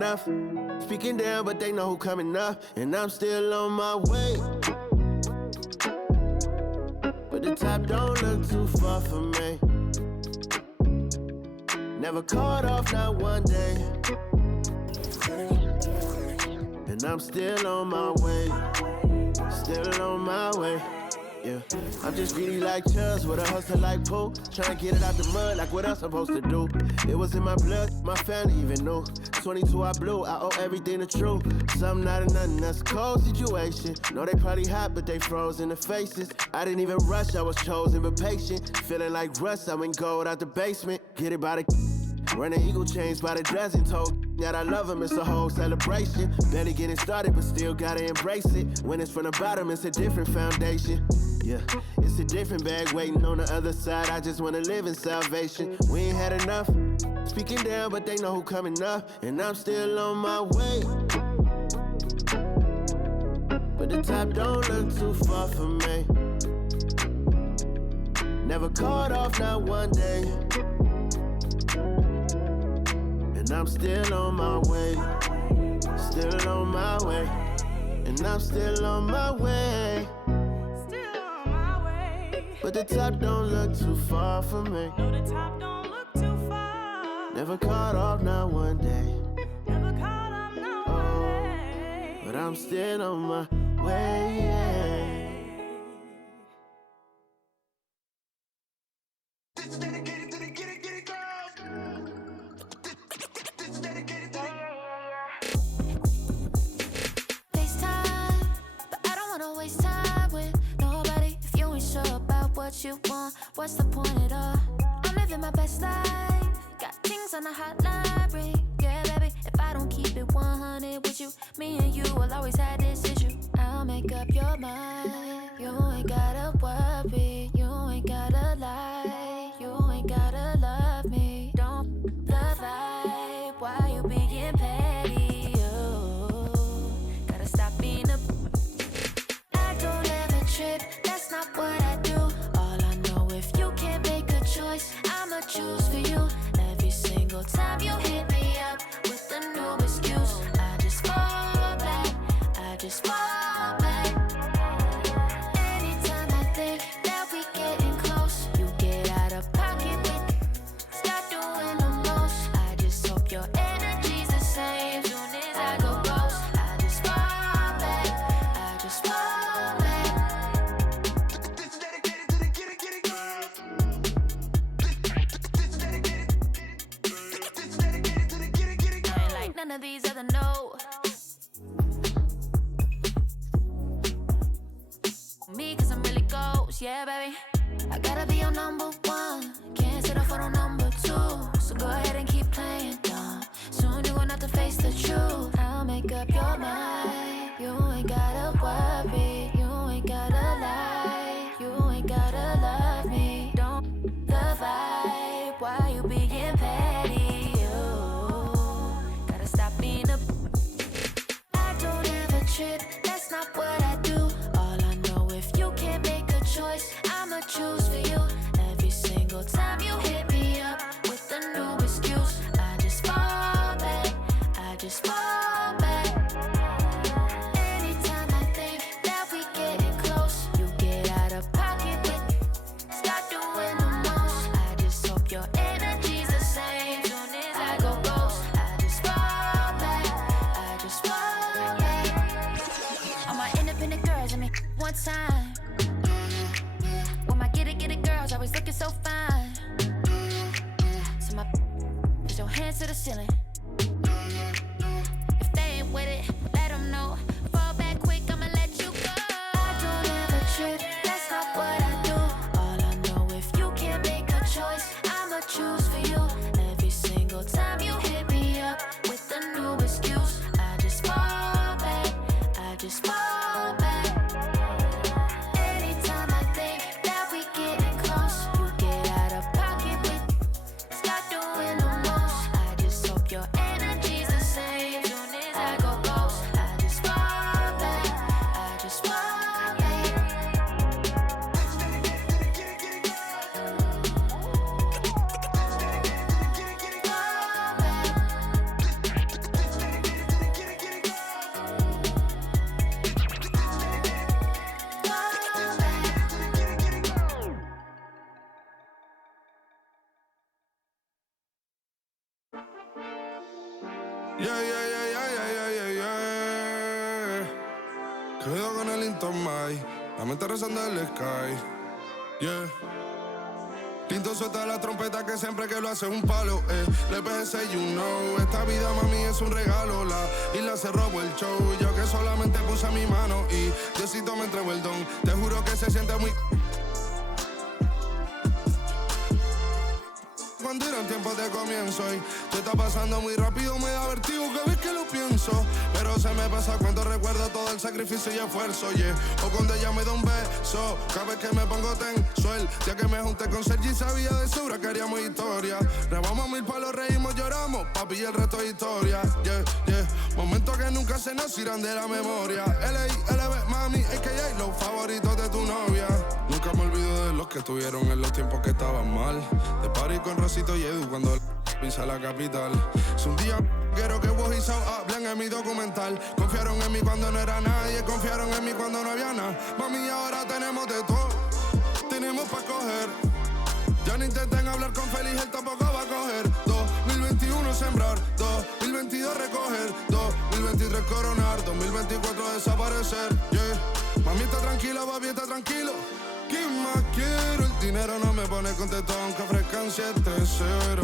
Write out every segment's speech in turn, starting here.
enough. Speaking down, but they know who coming up, and I'm still on my way. But the top don't look too far for me. Never caught off, not one day. And I'm still on my way. Still on my way. Yeah, I'm just greedy like Chubbs with a hustle like Pooh. Tryna get it out the mud like what else I'm supposed to do. It was in my blood, my family even knew. 22 I blew, I owe everything to true. Something out of nothing, that's a cold situation. Know they probably hot, but they froze in the faces. I didn't even rush, I was chosen but patient. Feeling like rust, I went gold out the basement. Get it by the running eagle chains by the dozen. Told that I love him, it's a whole celebration. Barely getting started, but still gotta embrace it. When it's from the bottom, it's a different foundation. Yeah, it's a different bag waiting on the other side. I just wanna live in salvation. We ain't had enough. Speaking down, but they know who coming up, and I'm still on my way. But the top don't look too far for me. Never caught off, not one day. And I'm still on my way. Still on my way. And I'm still on my way. But the top don't look too far for me. No, the top don't look too far. Never caught off, not one day. Never caught off, not one day. But I'm still on my way. This is dedicated to the get it girls. This is dedicated to FaceTime, but I don't wanna waste time with nobody if you ain't sure about what you want. What's the point at all? I'm living my best life. Got things on the hotline ring. Yeah, baby, if I don't keep it 100 with you, me and you will always have this issue. I'll make up your mind. You ain't gotta worry. You ain't gotta lie. You ain't gotta love me. Don't the vibe. Why you being petty? You gotta stop being a. I don't ever trip. That's not what I do. All I know, if you can't make a choice, I'ma choose for you. Every single time you hit me up with a new excuse, I just fall back. I just fall back. Anytime I think that we getting close, you get out of pocket with. Start doing the most. I just hope your energy's the same. Soon as I go ghost, I just fall back. I just fall back. This is dedicated to the get it girls. This is dedicated. This is dedicated to the get it girls. I ain't like none of these other no. Me, cause I'm really ghost, yeah, baby. I gotta be your number one. Can't settle for no number two. So go ahead and keep playing dumb. Soon you gonna have to face the truth. I'll make up your mind. You ain't gotta worry. You ain't gotta lie. You ain't gotta love me. Don't the vibe. Why you being petty? You gotta stop being a. I don't ever trip. That's not what I do. All I know, if you can't make a choice, I'ma choose for you. Every single time you hit me up with a new excuse, I just fall back. I just fall back. Anytime I think that we getting close, you get out of pocket with. Start doing the most. I just hope your energy's the same. Soon as I go ghost, I just fall back. I just fall back. All my independent girls, I mean, one time. When my get it girls always looking so fine. So my put your hands to the ceiling. If they ain't with it, let them know. Fall back quick, I'ma let you go. I don't ever trip, that's not what I do. All I know, if you can't make a choice, I'ma choose for you. Every single time you hit me up with a new excuse, I just fall back. I just fall back. Anytime I think that we getting close, you get out of pocket with. Start doing the most. I just hope your Cuidado con el Intomai, la mente rezando el sky. Yeah. Tinto suelta la trompeta que siempre que lo hace es un palo. Le PSA, you know. Esta vida, mami, es un regalo. La isla se robó el show. Yo que solamente puse mi mano y Diosito me entregó el don. Te juro que se siente muy... Cuando eran tiempos de comienzo y tú estás pasando muy rápido, me da vertigo cada vez que lo pienso. Pero se me pasa cuando recuerdo todo el sacrificio y esfuerzo, yeah. O cuando ella me da un beso, cada vez que me pongo tenso. El día que me junté con Sergi sabía de sobra que haríamos historia. Rebamos 1000 palos, reímos, lloramos, papi, y el resto es historia, yeah, yeah. Momentos que nunca se nos irán de la memoria. LB, mami, a.k.a. los favoritos de tu novia. Nunca me olvido de los que estuvieron en los tiempos que estaban mal. De party con Rosito y Edu cuando pisa la capital. Es un día quiero que vos y Sao hablen en mi documental. Confiaron en mí cuando no era nadie, confiaron en mí cuando no había nada. Mami, ahora tenemos de todo, tenemos pa' coger. Ya no intenten hablar con Feliz, él tampoco va a coger. 2021 sembrar, 2022 recoger, 2023 coronar, 2024 desaparecer, yeah. Mami está tranquila, papi está tranquilo. ¿Qué más quiero? El dinero no me pone contento aunque ofrezcan 7-0.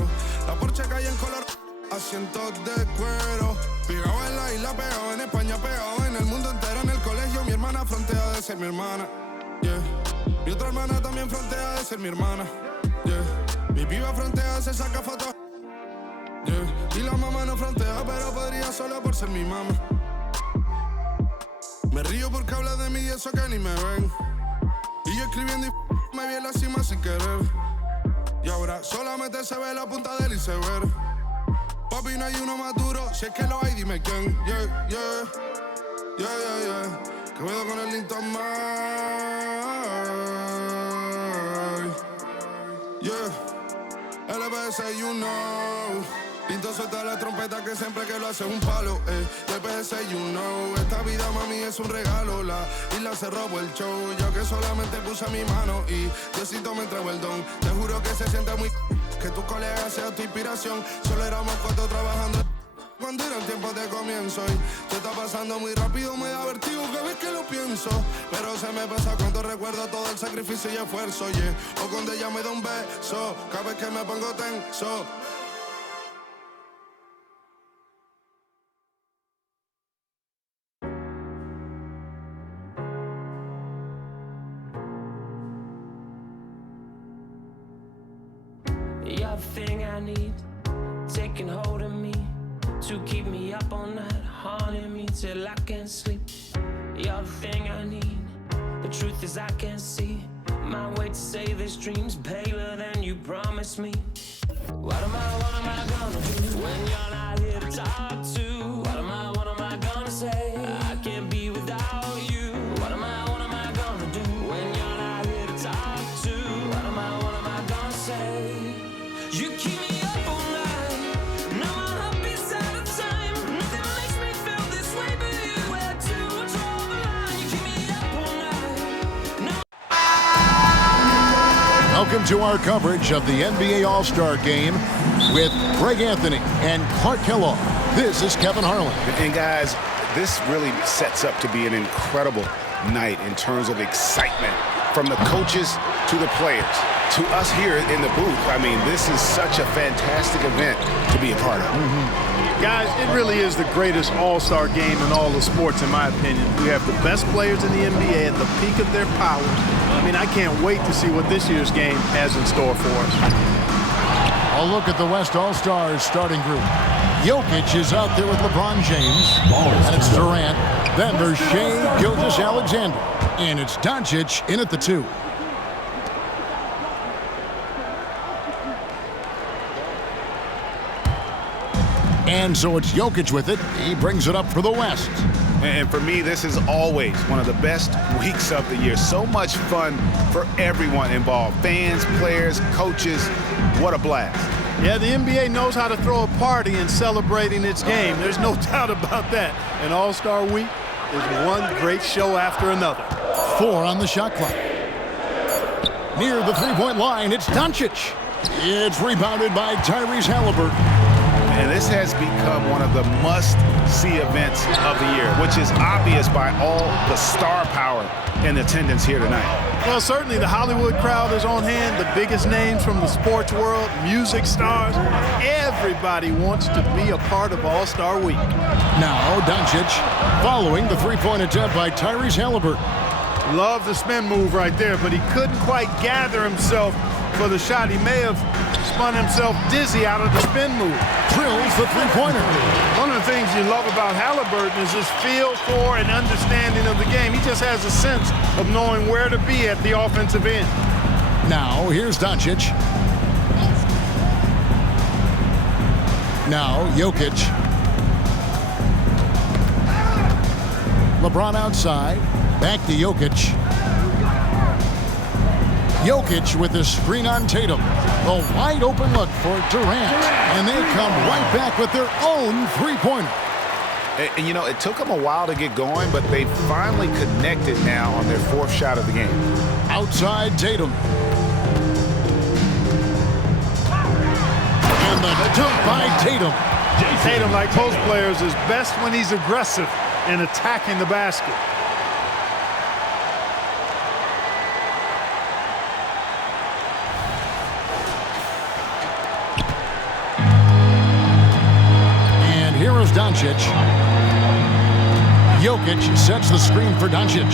La Porsche cae en color, asientos de cuero. Pegado en la isla, pegado en España, pegado en el mundo entero. En el colegio mi hermana frontea de ser mi hermana, yeah. Mi otra hermana también frontea de ser mi hermana, yeah. Mi piba frontea, se saca fotos, yeah. Y la mamá no frontea, pero podría solo por ser mi mamá. Me río porque habla de mí y eso que ni me ven. Y yo escribiendo y me vi en la cima sin querer. Y ahora solamente se ve la punta del iceberg. Papi, no hay uno más duro, si es que lo hay, dime quién. Yeah, yeah, yeah, yeah, yeah. Que veo con el Intomai. Yeah, LBS, you know. Tinto suelta la trompeta que siempre que lo hace es un palo, LBS, you know. Esta vida, mami, es un regalo. La isla se robó el show. Yo que solamente puse mi mano y Diosito me entregó el don. Te juro que se siente muy... que tu colega sea tu inspiración. Solo éramos 4 trabajando cuando eran tiempos de comienzo y tú estás pasando muy rápido, me da vertigo cada vez que lo pienso. Pero se me pasa cuando recuerdo todo el sacrificio y esfuerzo, yeah. O cuando ella me da un beso, cada vez que me pongo tenso. You're the thing I need, taking hold of me, to keep me up all night, haunting me till I can't sleep. You're the thing I need, the truth is I can't see my way to say this dream's paler than you promised me. What am I gonna do when you're not here to talk to? What am I gonna say? I can't be without you. What am I gonna do when you're not here to talk to? What am I gonna say? You keep me up all night, now my heart beats out of time. Nothing makes me feel this way but you. Where to draw the line? You keep me up all night. Welcome to our coverage of the NBA All-Star Game with Greg Anthony and Clark Kellogg. This is Kevin Harlan. And guys, this really sets up to be an incredible night in terms of excitement from the coaches to the players. To us here in the booth, I mean, this is such a fantastic event to be a part of. Guys, it really is the greatest all-star game in all the sports, in my opinion. We have the best players in the NBA at the peak of their powers. I mean, I can't wait to see what this year's game has in store for us. A look at the West All-Stars starting group. Jokic is out there with LeBron James. And it's Durant. Then there's Shea Gilgeous-Alexander. And it's Doncic in at the 2. And so it's Jokic with it. He brings it up for the West. And for me, this is always one of the best weeks of the year. So much fun for everyone involved. Fans, players, coaches. What a blast. Yeah, the NBA knows how to throw a party in celebrating its game. There's no doubt about that. And All-Star Week is one great show after another. 4 on the shot clock. Near the three-point line, it's Doncic. It's rebounded by Tyrese Haliburton. And this has become one of the must-see events of the year, which is obvious by all the star power in attendance here tonight. Well, certainly the Hollywood crowd is on hand, the biggest names from the sports world, music stars. Everybody wants to be a part of All-Star Week. Now Doncic following the three-point attempt by Tyrese Haliburton. Love the spin move right there, but he couldn't quite gather himself for the shot. He may have spun himself dizzy out of the spin move. Drills the three-pointer. One of the things you love about Haliburton is his feel for and understanding of the game. He just has a sense of knowing where to be at the offensive end. Now here's Doncic. Now Jokic. LeBron outside. Back to Jokic. Jokic with his screen on Tatum. A wide open look for Durant. And they come right back with their own three-pointer. And you know, it took them a while to get going, but they finally connected now on their fourth shot of the game. Outside Tatum. And the dunk by Tatum. Tatum, like most players, is best when he's aggressive and attacking the basket. Here is Doncic. Jokic sets the screen for Doncic.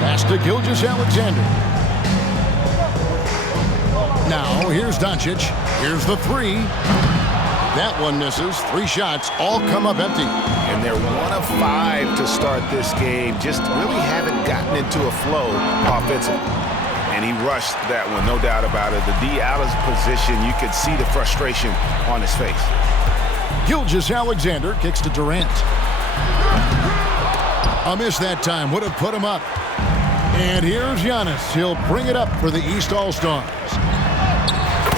Pass to Gilgeous-Alexander. Now here's Doncic. Here's the three. That one misses. 3 shots all come up empty. And they're 1 of 5 to start this game. Just really haven't gotten into a flow offensively. And he rushed that one, no doubt about it. The D out of position, you could see the frustration on his face. Gilgeous-Alexander kicks to Durant. A miss that time would have put him up. And here's Giannis. He'll bring it up for the East All-Stars.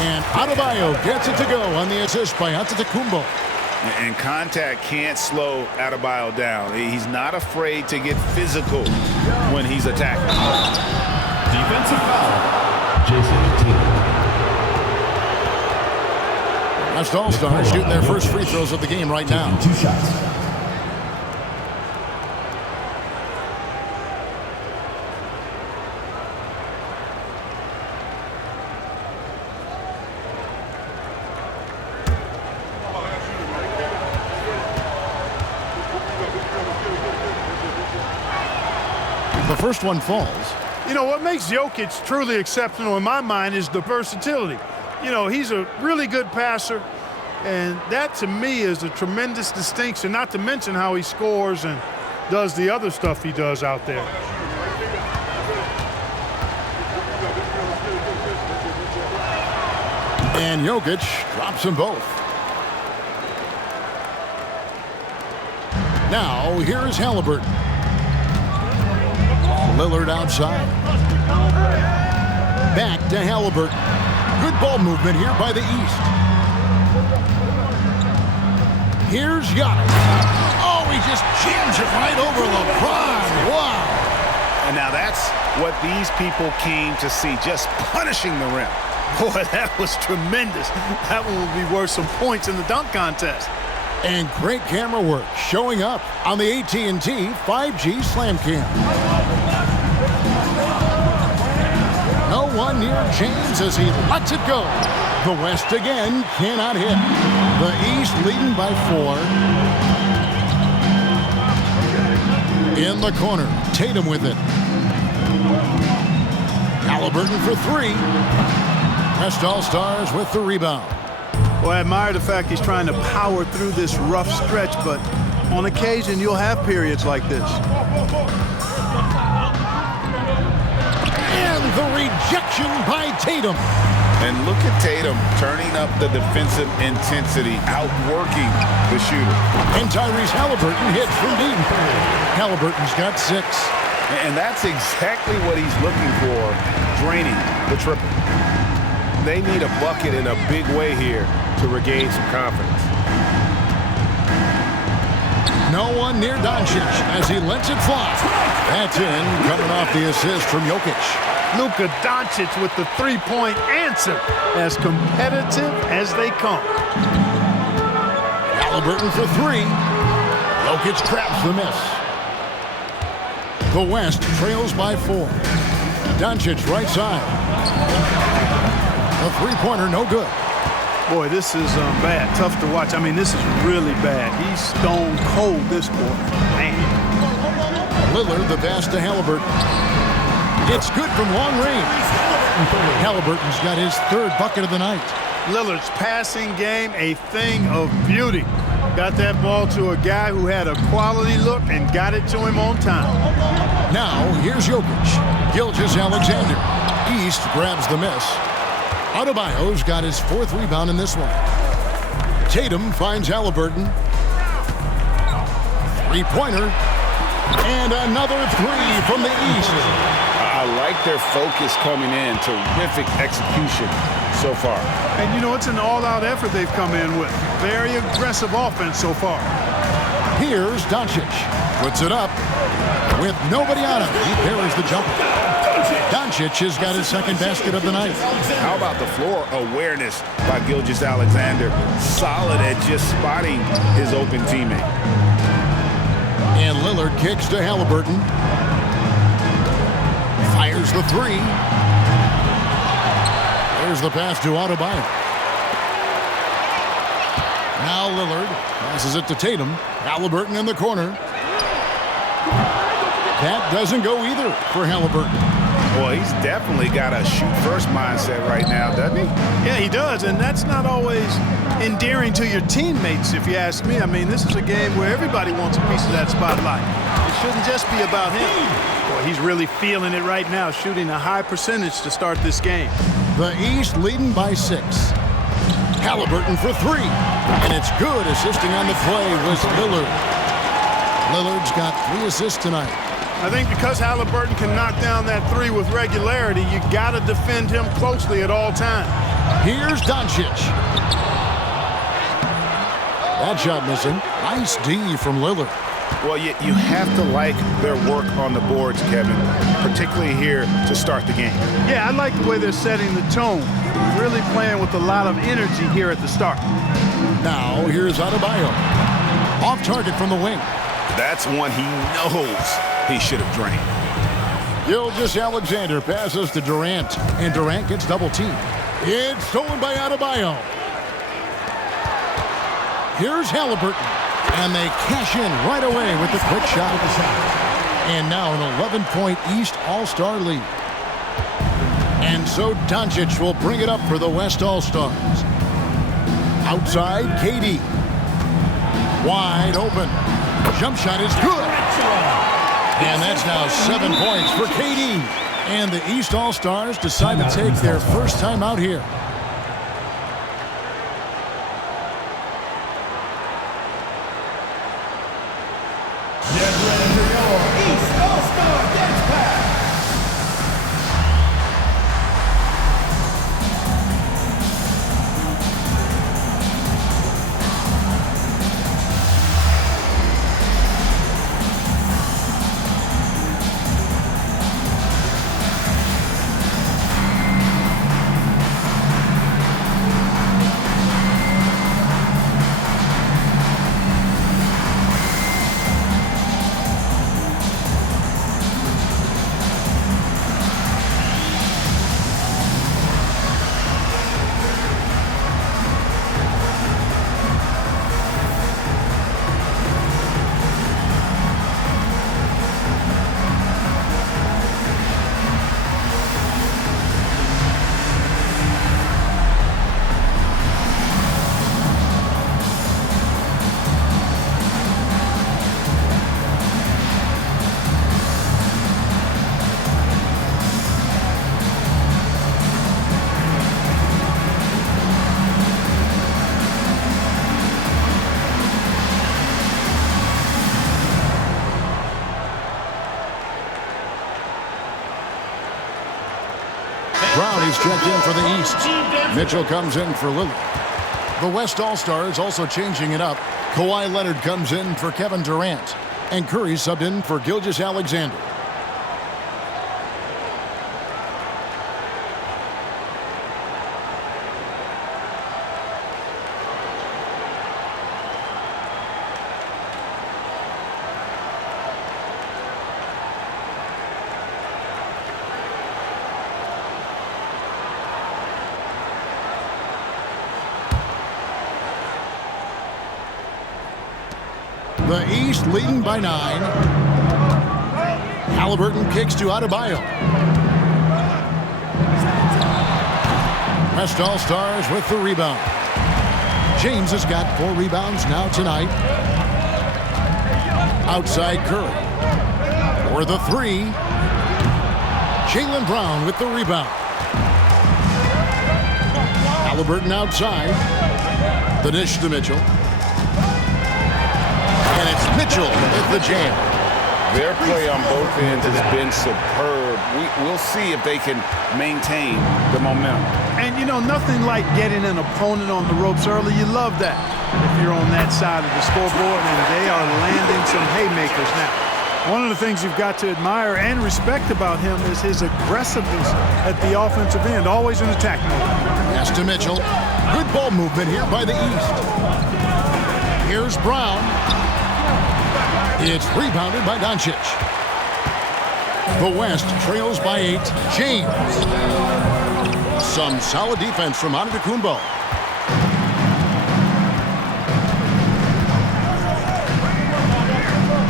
And Adebayo gets it to go on the assist by Antetokounmpo. And contact can't slow Adebayo down. He's not afraid to get physical when he's attacking. Defensive foul, Jason Tatum. West All-Stars shooting their first free throws of the game right now. 2 shots. The first one falls. You know, what makes Jokic truly exceptional in my mind is the versatility. You know, he's a really good passer, and that to me is a tremendous distinction, not to mention how he scores and does the other stuff he does out there. And Jokic drops them both. Now, here's Haliburton. Lillard outside. Back to Haliburton. Good ball movement here by the East. Here's Giannis. Oh, he just jams it right over LeBron. Wow. And now that's what these people came to see, just punishing the rim. Boy, that was tremendous. That one will be worth some points in the dunk contest. And great camera work showing up on the AT&T 5G Slam Cam. No one near James as he lets it go. The West again cannot hit. The East leading by 4. In the corner, Tatum with it. Haliburton for 3. West All-Stars with the rebound. Well, I admire the fact he's trying to power through this rough stretch, but on occasion you'll have periods like this. And the rejection by Tatum. And look at Tatum turning up the defensive intensity, outworking the shooter. And Tyrese Haliburton hits from deep. Haliburton's got 6. And that's exactly what he's looking for, draining the triple. They need a bucket in a big way here to regain some confidence. No one near Doncic as he lets it fly. That's in, coming off the assist from Jokic. Luka Doncic with the three-point answer, as competitive as they come. Haliburton for three. Jokic traps the miss. The West trails by 4. Doncic right side. A three-pointer, no good. Boy, this is bad. Tough to watch. I mean, this is really bad. He's stone cold this quarter. Man. Lillard the pass to Haliburton. It's good from long range. Haliburton's got his 3rd bucket of the night. Lillard's passing game, a thing of beauty. Got that ball to a guy who had a quality look and got it to him on time. Now, here's Jokic. Gilgeous-Alexander. East grabs the miss. Adebayo's got his 4th rebound in this one. Tatum finds Haliburton. Three-pointer. And another 3 from the East. I like their focus coming in. Terrific execution so far. And you know, it's an all-out effort they've come in with. Very aggressive offense so far. Here's Doncic. Puts it up with nobody on him. He parries the jumper. Doncic has got his 2nd basket of the night. How about the floor awareness by Gilgeous-Alexander? Solid at just spotting his open teammate. And Lillard kicks to Haliburton. Fires the 3. There's the pass to Adebayo. Now Lillard passes it to Tatum. Haliburton in the corner. That doesn't go either for Haliburton. Boy, he's definitely got a shoot-first mindset right now, doesn't he? Yeah, he does, and that's not always endearing to your teammates, if you ask me. I mean, this is a game where everybody wants a piece of that spotlight. It shouldn't just be about him. Boy, he's really feeling it right now, shooting a high percentage to start this game. The East leading by 6. Haliburton for 3. And it's good. Assisting on the play was Lillard. Lillard's got 3 assists tonight. I think because Haliburton can knock down that 3 with regularity, you got to defend him closely at all times. Here's Doncic. That shot missing. Nice D from Lillard. Well, you have to like their work on the boards, Kevin, particularly here to start the game. Yeah, I like the way they're setting the tone. Really playing with a lot of energy here at the start. Now, here's Adebayo. Off target from the wing. That's one he knows he should have drained. Gilgeous-Alexander passes to Durant, and Durant gets double-teamed. It's stolen by Adebayo. Here's Haliburton, and they cash in right away with the quick shot. And now an 11-point East All-Star lead. And so Doncic will bring it up for the West All-Stars. Outside, KD. Wide open. Jump shot is good. And that's now 7 points for KD. And the East All-Stars decide to take their first time out here. Get ready for your East All-Star Dance Pass. Brownie's checked in for the East. Mitchell comes in for Lillard. The West All-Stars also changing it up. Kawhi Leonard comes in for Kevin Durant. And Curry subbed in for Gilgeous-Alexander. The East leading by 9. Haliburton kicks to Adebayo. West All-Stars with the rebound. James has got 4 rebounds now tonight. Outside Curry. For the 3. Jaylen Brown with the rebound. Haliburton outside. The dish to Mitchell. And it's Mitchell with the jam. Their play on both ends has been superb. We'll see if they can maintain the momentum. And, you know, nothing like getting an opponent on the ropes early. You love that if you're on that side of the scoreboard, and they are landing some haymakers now. One of the things you've got to admire and respect about him is his aggressiveness at the offensive end, always in attack mode. Pass to Mitchell. Good ball movement here by the East. Here's Brown. It's rebounded by Doncic. The West trails by 8. James. Some solid defense from Antetokounmpo.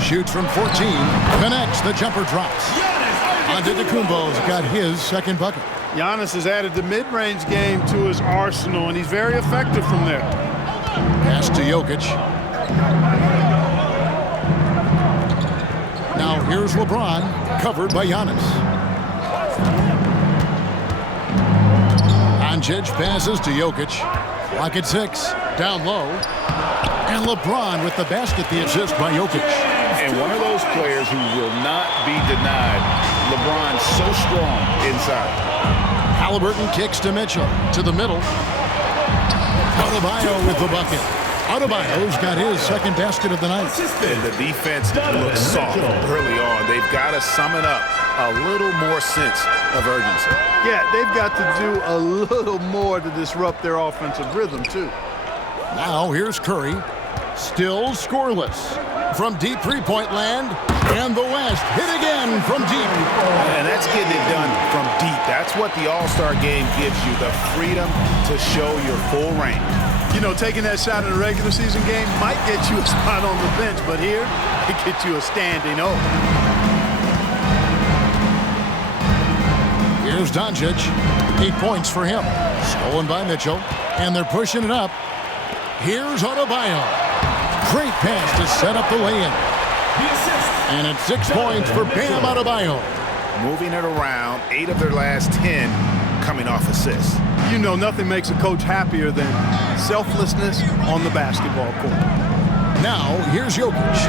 Shoots from 14. Connects. The jumper drops. Antetokounmpo's got his second bucket. Giannis has added the mid-range game to his arsenal, and he's very effective from there. Pass to Jokic. Now here's LeBron, covered by Giannis. Doncic passes to Jokic. Clock at 6, down low. And LeBron with the basket, the assist by Jokic. And one of those players who will not be denied. LeBron so strong inside. Haliburton kicks to Mitchell, to the middle. Adebayo with the bucket. Adebayo's got his second basket of the night. And the defense looks soft early on. They've got to summon up a little more sense of urgency. Yeah, they've got to do a little more to disrupt their offensive rhythm, too. Now here's Curry. Still scoreless. From deep three-point land. And the West hit again from deep. And that's getting it done from deep. That's what the All-Star game gives you, the freedom to show your full range. You know, taking that shot in a regular season game might get you a spot on the bench, but here, it gets you a standing O. Here's Doncic. 8 points for him. Stolen by Mitchell. And they're pushing it up. Here's Adebayo. Great pass to set up the lay-in. And it's 6 points for Bam Adebayo. Moving it around, 8 of their last 10 coming off assists. You know, nothing makes a coach happier than selflessness on the basketball court. Now, here's Jokic.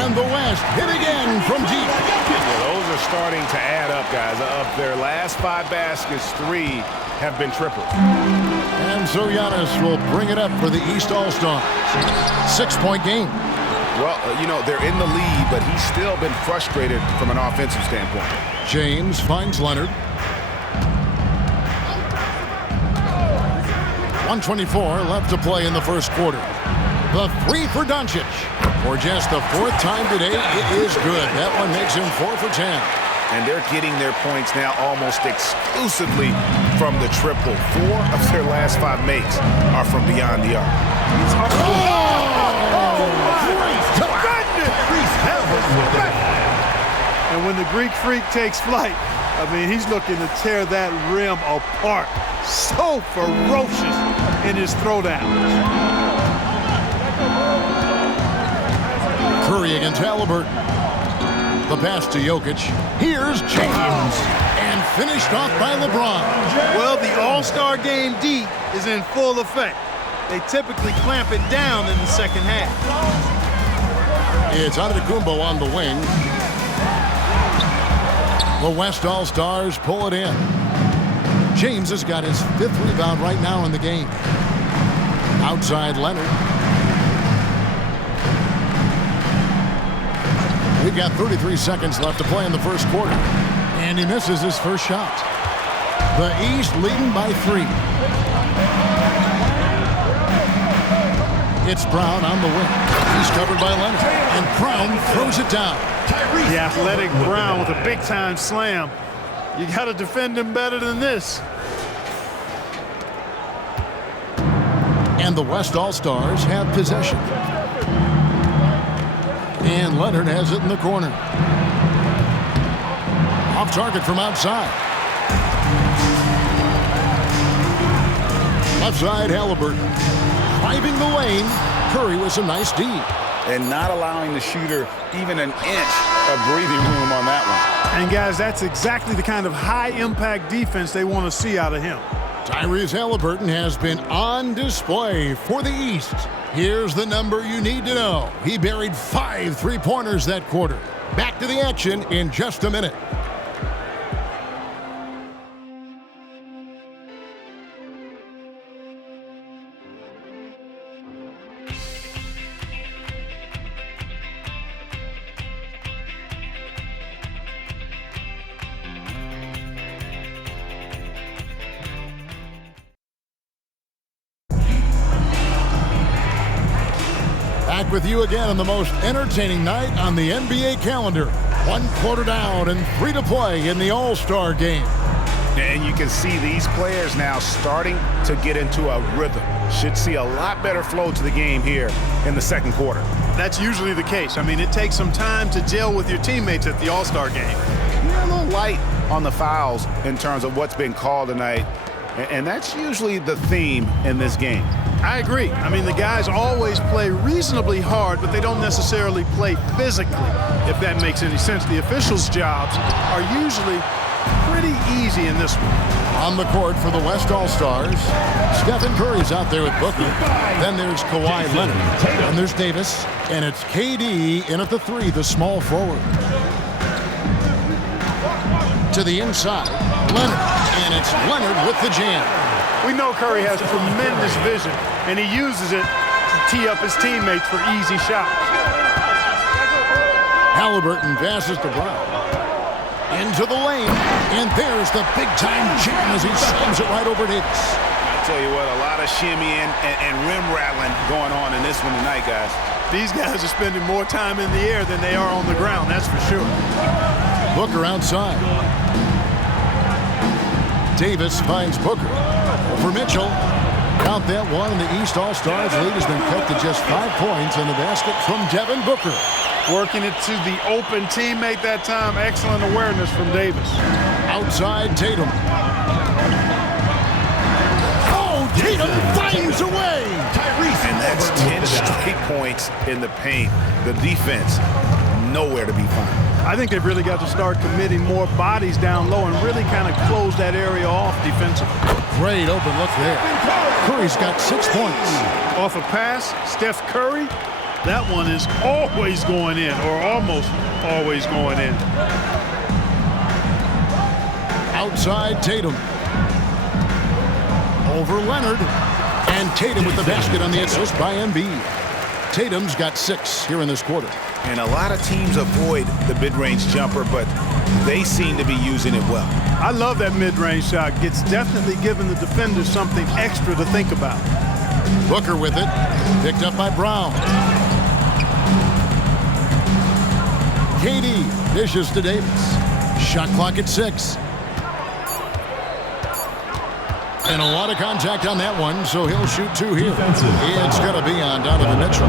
And the West hit again from deep. Well, those are starting to add up, guys. Of their last 5 baskets, 3 have been triples. And so Giannis will bring it up for the East All-Stars. 6-point game. Well, you know, they're in the lead, but he's still been frustrated from an offensive standpoint. James finds Leonard. 1:24 left to play in the first quarter. The 3 for Doncic. For just the 4th time today, it is good. That one makes him 4 for 10. And they're getting their points now almost exclusively from the triple. 4 of their last 5 makes are from beyond the arc. And when the Greek Freak takes flight, I mean, he's looking to tear that rim apart. So ferocious in his throwdowns. Curry against Haliburton. The pass to Jokic. Here's James. And finished off by LeBron. Well, the All-Star game D is in full effect. They typically clamp it down in the second half. It's Antetokounmpo on the wing. The West All-Stars pull it in. James has got his 5th rebound right now in the game. Outside Leonard. We've got 33 seconds left to play in the first quarter. And he misses his first shot. The East leading by 3. It's Brown on the wing. He's covered by Leonard. And Brown throws it down. The athletic Brown with a big-time slam. You got to defend him better than this. And the West All-Stars have possession. And Leonard has it in the corner. Off target from outside. Left side, Haliburton. Driving the lane. Curry with some nice D. And not allowing the shooter even an inch of breathing room on that one. And, guys, that's exactly the kind of high-impact defense they want to see out of him. Tyrese Haliburton has been on display for the East. Here's the number you need to know. He buried 5 3-pointers that quarter. Back to the action in just a minute. Back with you again on the most entertaining night on the NBA calendar. 1 quarter down and 3 to play in the All-Star game. And you can see these players now starting to get into a rhythm. Should see a lot better flow to the game here in the second quarter. That's usually the case. I mean, it takes some time to gel with your teammates at the All-Star game. You're a little light on the fouls in terms of what's been called tonight. And that's usually the theme in this game. I agree. I mean, the guys always play reasonably hard, but they don't necessarily play physically, if that makes any sense. The officials' jobs are usually pretty easy in this one. On the court for the West All-Stars, Stephen Curry's out there with Booker. Then there's Kawhi Leonard. And there's Davis. And it's KD in at the 3, the small forward. To the inside, Leonard. And it's Leonard with the jam. We know Curry has tremendous vision, and he uses it to tee up his teammates for easy shots. Haliburton passes to Brown. Into the lane, and there's the big-time jam as he slams it right over Davis. I tell you what, a lot of shimmying and rim rattling going on in this one tonight, guys. These guys are spending more time in the air than they are on the ground, that's for sure. Booker outside. Davis finds Booker. For Mitchell. Count that one, and the East All-Stars lead has been cut to just 5 points in the basket from Devin Booker. Working it to the open teammate that time. Excellent awareness from Davis. Outside Tatum. Oh, Tatum finds a way. Tyrese, and that's 10 straight points in the paint. The defense, nowhere to be found. I think they've really got to start committing more bodies down low and really kind of close that area off defensively. Great open look there. Curry's got 6 points. Off a pass, Steph Curry. That one is always going in, or almost always going in. Outside Tatum. Over Leonard. And Tatum with the basket on the assist by Embiid. Tatum's got 6 here in this quarter. And a lot of teams avoid the mid-range jumper, but they seem to be using it well. I love that mid-range shot. It's definitely giving the defenders something extra to think about. Booker with it. Picked up by Brown. KD dishes to Davis. Shot clock at 6. And a lot of contact on that one, so he'll shoot 2 here. It's going to be on Donovan Mitchell.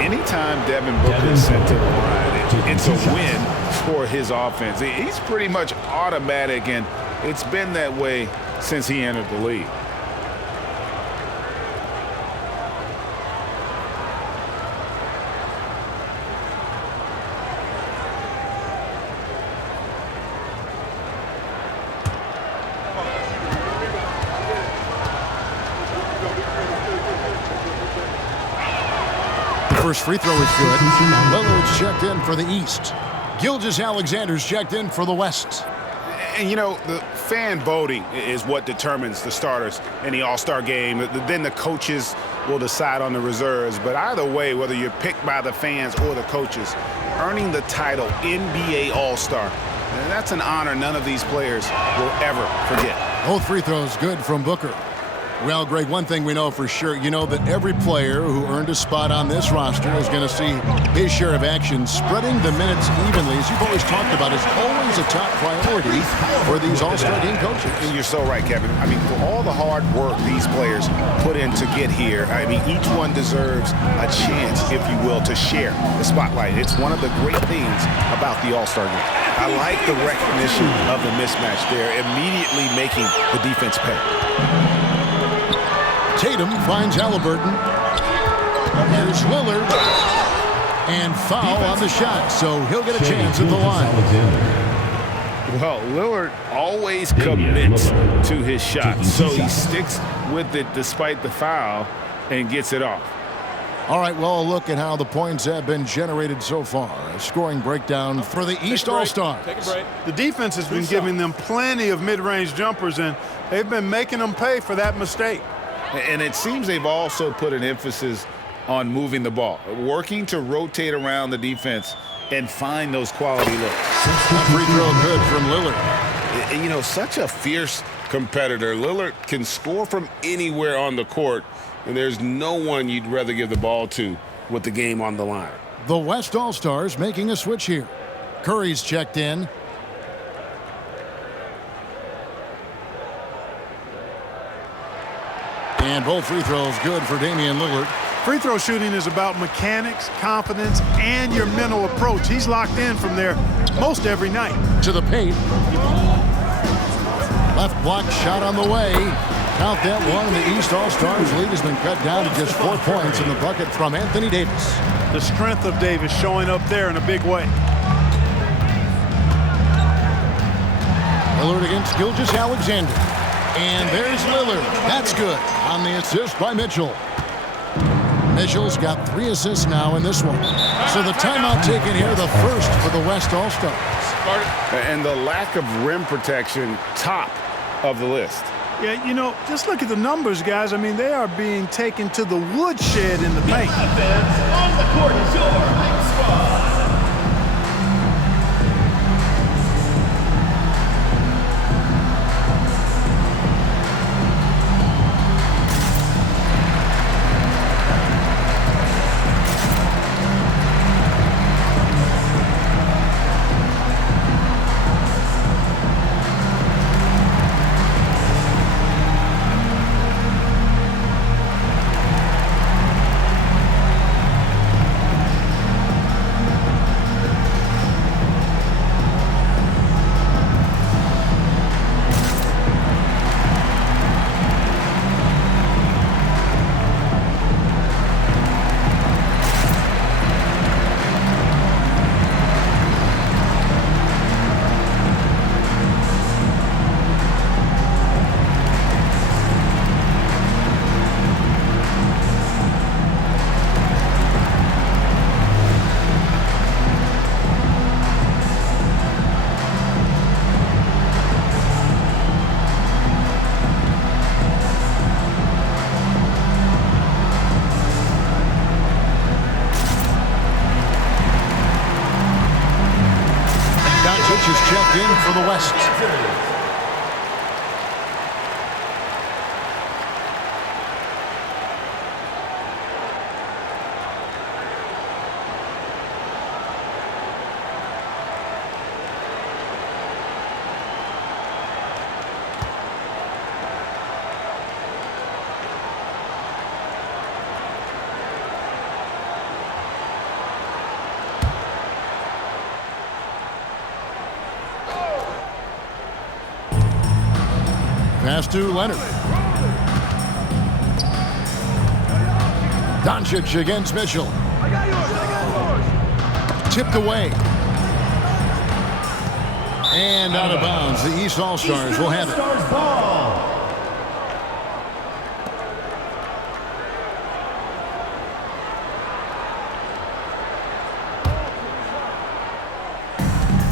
Anytime Devin Booker is sent to the line, it's a win for his offense. He's pretty much automatic, and it's been that way since he entered the league. First free throw is good. Lillard's checked in for the East. Gilgeous-Alexander's checked in for the West. And, you know, the fan voting is what determines the starters in the All-Star game. Then the coaches will decide on the reserves. But either way, whether you're picked by the fans or the coaches, earning the title NBA All-Star, that's an honor none of these players will ever forget. Both free throws good from Booker. Well, Greg, one thing we know for sure, you know that every player who earned a spot on this roster is going to see his share of action. Spreading the minutes evenly, as you've always talked about, is always a top priority for these All-Star game coaches. And you're so right, Kevin. I mean, for all the hard work these players put in to get here, I mean, each one deserves a chance, if you will, to share the spotlight. It's one of the great things about the All-Star game. I like the recognition of the mismatch there, immediately making the defense pay. Tatum finds Haliburton. Here's Lillard. And foul on the shot, so he'll get a chance at the line. Well, Lillard always commits to his shot, so he sticks with it despite the foul and gets it off. All right, well, a look at how the points have been generated so far. A scoring breakdown for the East All-Stars. Take a break. The defense has been giving them plenty of mid-range jumpers, and they've been making them pay for that mistake. And it seems they've also put an emphasis on moving the ball, working to rotate around the defense and find those quality looks. A free throw good from Lillard. And, you know, such a fierce competitor. Lillard can score from anywhere on the court, and there's no one you'd rather give the ball to with the game on the line. The West All-Stars making a switch here. Curry's checked in. And both free throws good for Damian Lillard. Free throw shooting is about mechanics, confidence, and your mental approach. He's locked in from there most every night. To the paint. Left block shot on the way. Count that one. The East All-Stars lead has been cut down to just 4 points in the bucket from Anthony Davis. The strength of Davis showing up there in a big way. Lillard against Gilgeous-Alexander. And there's Lillard. That's good on the assist by Mitchell. Mitchell's got 3 assists now in this one. So the timeout taken here, the first for the West All-Stars. And the lack of rim protection, top of the list. Yeah, you know, just look at the numbers, guys. I mean, they are being taken to the woodshed in the paint. On the court is your spot. Doncic is checked in for the West. Pass to Leonard. Doncic against Mitchell. Tipped away. And out of bounds. The East All-Stars will have it.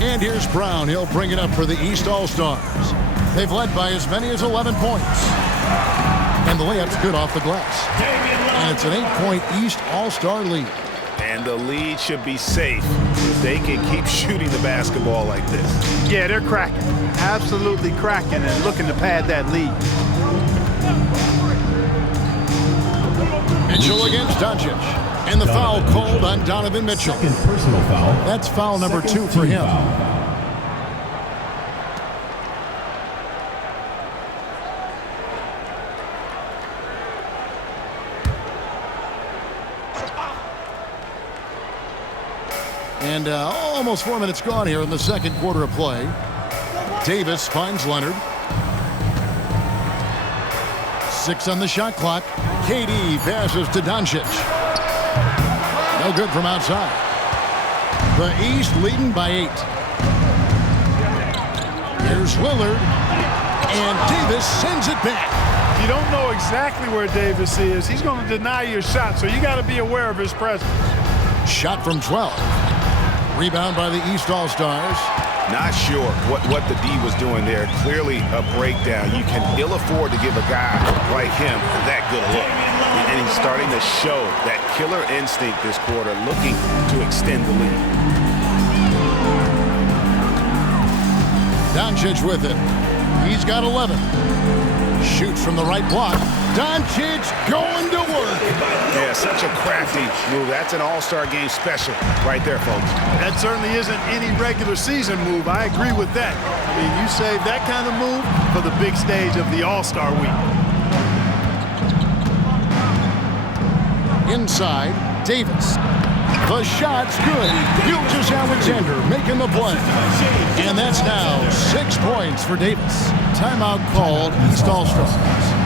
And here's Brown. He'll bring it up for the East All-Stars. They've led by as many as 11 points. And the layup's good off the glass. And it's an 8-point East All-Star lead. And the lead should be safe if they can keep shooting the basketball like this. Yeah, they're cracking. Absolutely cracking and looking to pad that lead. Mitchell against Doncic. And the foul called on Donovan Mitchell. Second personal foul. That's foul number 2 for him. And almost 4 minutes gone here in the second quarter of play. Davis finds Leonard. 6 on the shot clock. KD passes to Doncic. No good from outside. The East leading by 8. Here's Lillard. And Davis sends it back. You don't know exactly where Davis is. He's going to deny your shot, so you got to be aware of his presence. Shot from 12. Rebound by the East All-Stars. Not sure what the D was doing there. Clearly a breakdown. You can ill afford to give a guy like him that good a look. And he's starting to show that killer instinct this quarter, looking to extend the lead. Doncic with it. He's got 11. Shoots from the right block. Doncic going to work. Yeah, such a crafty move. That's an all-star game special right there, folks. That certainly isn't any regular season move. I agree with that. I mean, you save that kind of move for the big stage of the All-Star week. Inside, Davis. The shot's good. Gilgeous-Alexander making the play. And that's now 6 points for Davis. Timeout called, East All-Stars.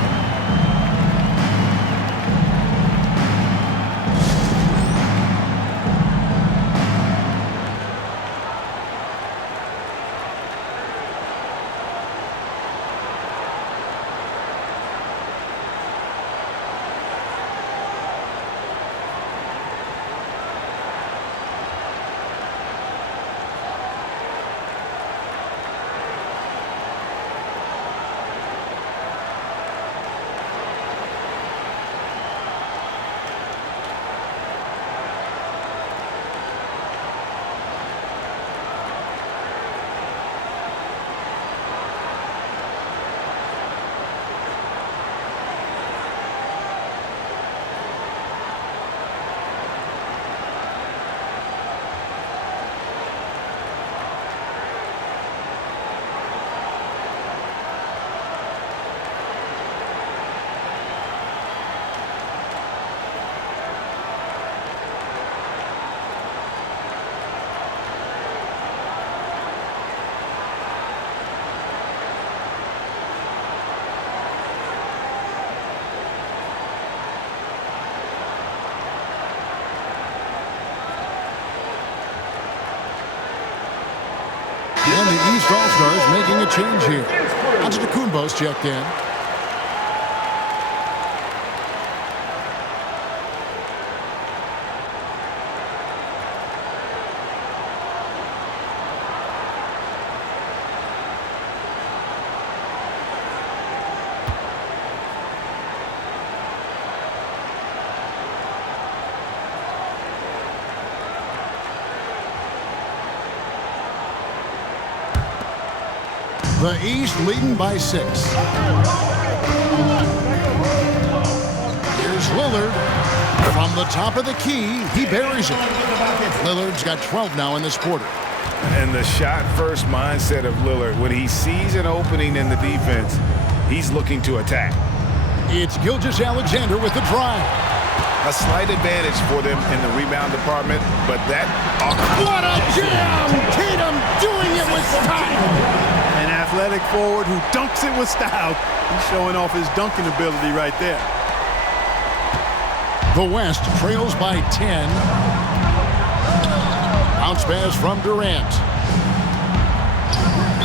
And the East All-Stars making a change here. Antetokounmpo's checked in. The East leading by 6. Here's Lillard. From the top of the key, he buries it. Lillard's got 12 now in this quarter. And the shot-first mindset of Lillard, when he sees an opening in the defense, he's looking to attack. It's Gilgeous-Alexander with the drive. A slight advantage for them in the rebound department, but that... What a jam! Tatum doing it with style! An athletic forward who dunks it with style. He's showing off his dunking ability right there. The West trails by 10. Bounce pass from Durant.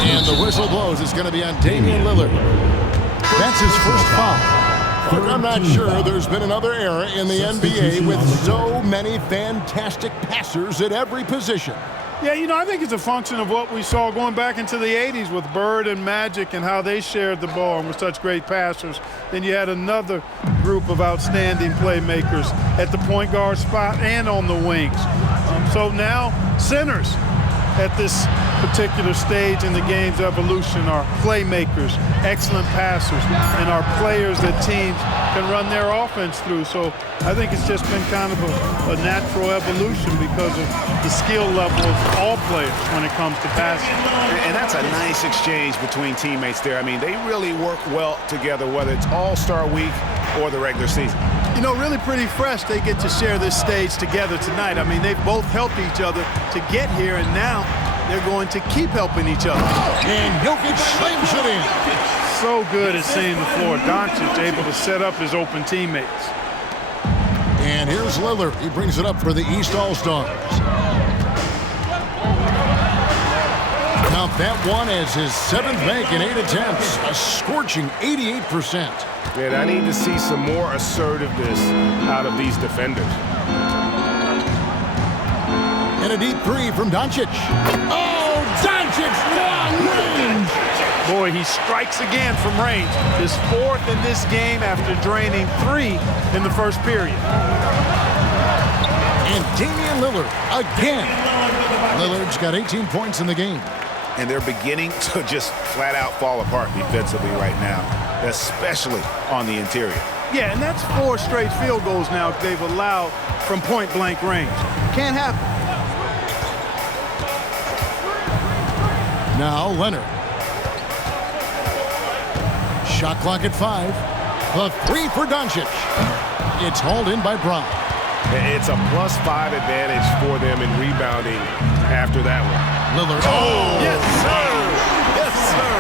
And the whistle blows. It's going to be on Damian Lillard. That's his first foul. Look, I'm not sure there's been another era in the NBA with so many fantastic passers at every position. Yeah, you know, I think it's a function of what we saw going back into the 80s with Bird and Magic and how they shared the ball and were such great passers. Then you had another group of outstanding playmakers at the point guard spot and on the wings. So now centers at this particular stage in the game's evolution are playmakers, excellent passers, and are players that teams can run their offense through. So I think it's just been kind of a natural evolution because of the skill level of all players when it comes to passing. And that's a nice exchange between teammates there. I mean, they really work well together, whether it's All-Star Week or the regular season. You know, really pretty fresh they get to share this stage together tonight. I mean, they've both helped each other to get here, and now they're going to keep helping each other. And Jokic slams it in. So good at seeing the floor. Doncic able to set up his open teammates. And here's Lillard. He brings it up for the East All-Stars. Count that one as his 7th make in 8 attempts. A scorching 88%. Man, I need to see some more assertiveness out of these defenders. And a deep three from Doncic. Oh, Doncic, long range. Boy, he strikes again from range. His 4th in this game after draining 3 in the first period. And Damian Lillard again. Lillard's got 18 points in the game. And they're beginning to just flat out fall apart defensively right now, especially on the interior. Yeah, and that's 4 straight field goals now they've allowed from point-blank range. Can't happen. Now Leonard. Shot clock at 5. The 3 for Doncic. It's hauled in by Brown. It's a +5 advantage for them in rebounding after that one. Lillard. Oh, yes, sir. Yes, sir.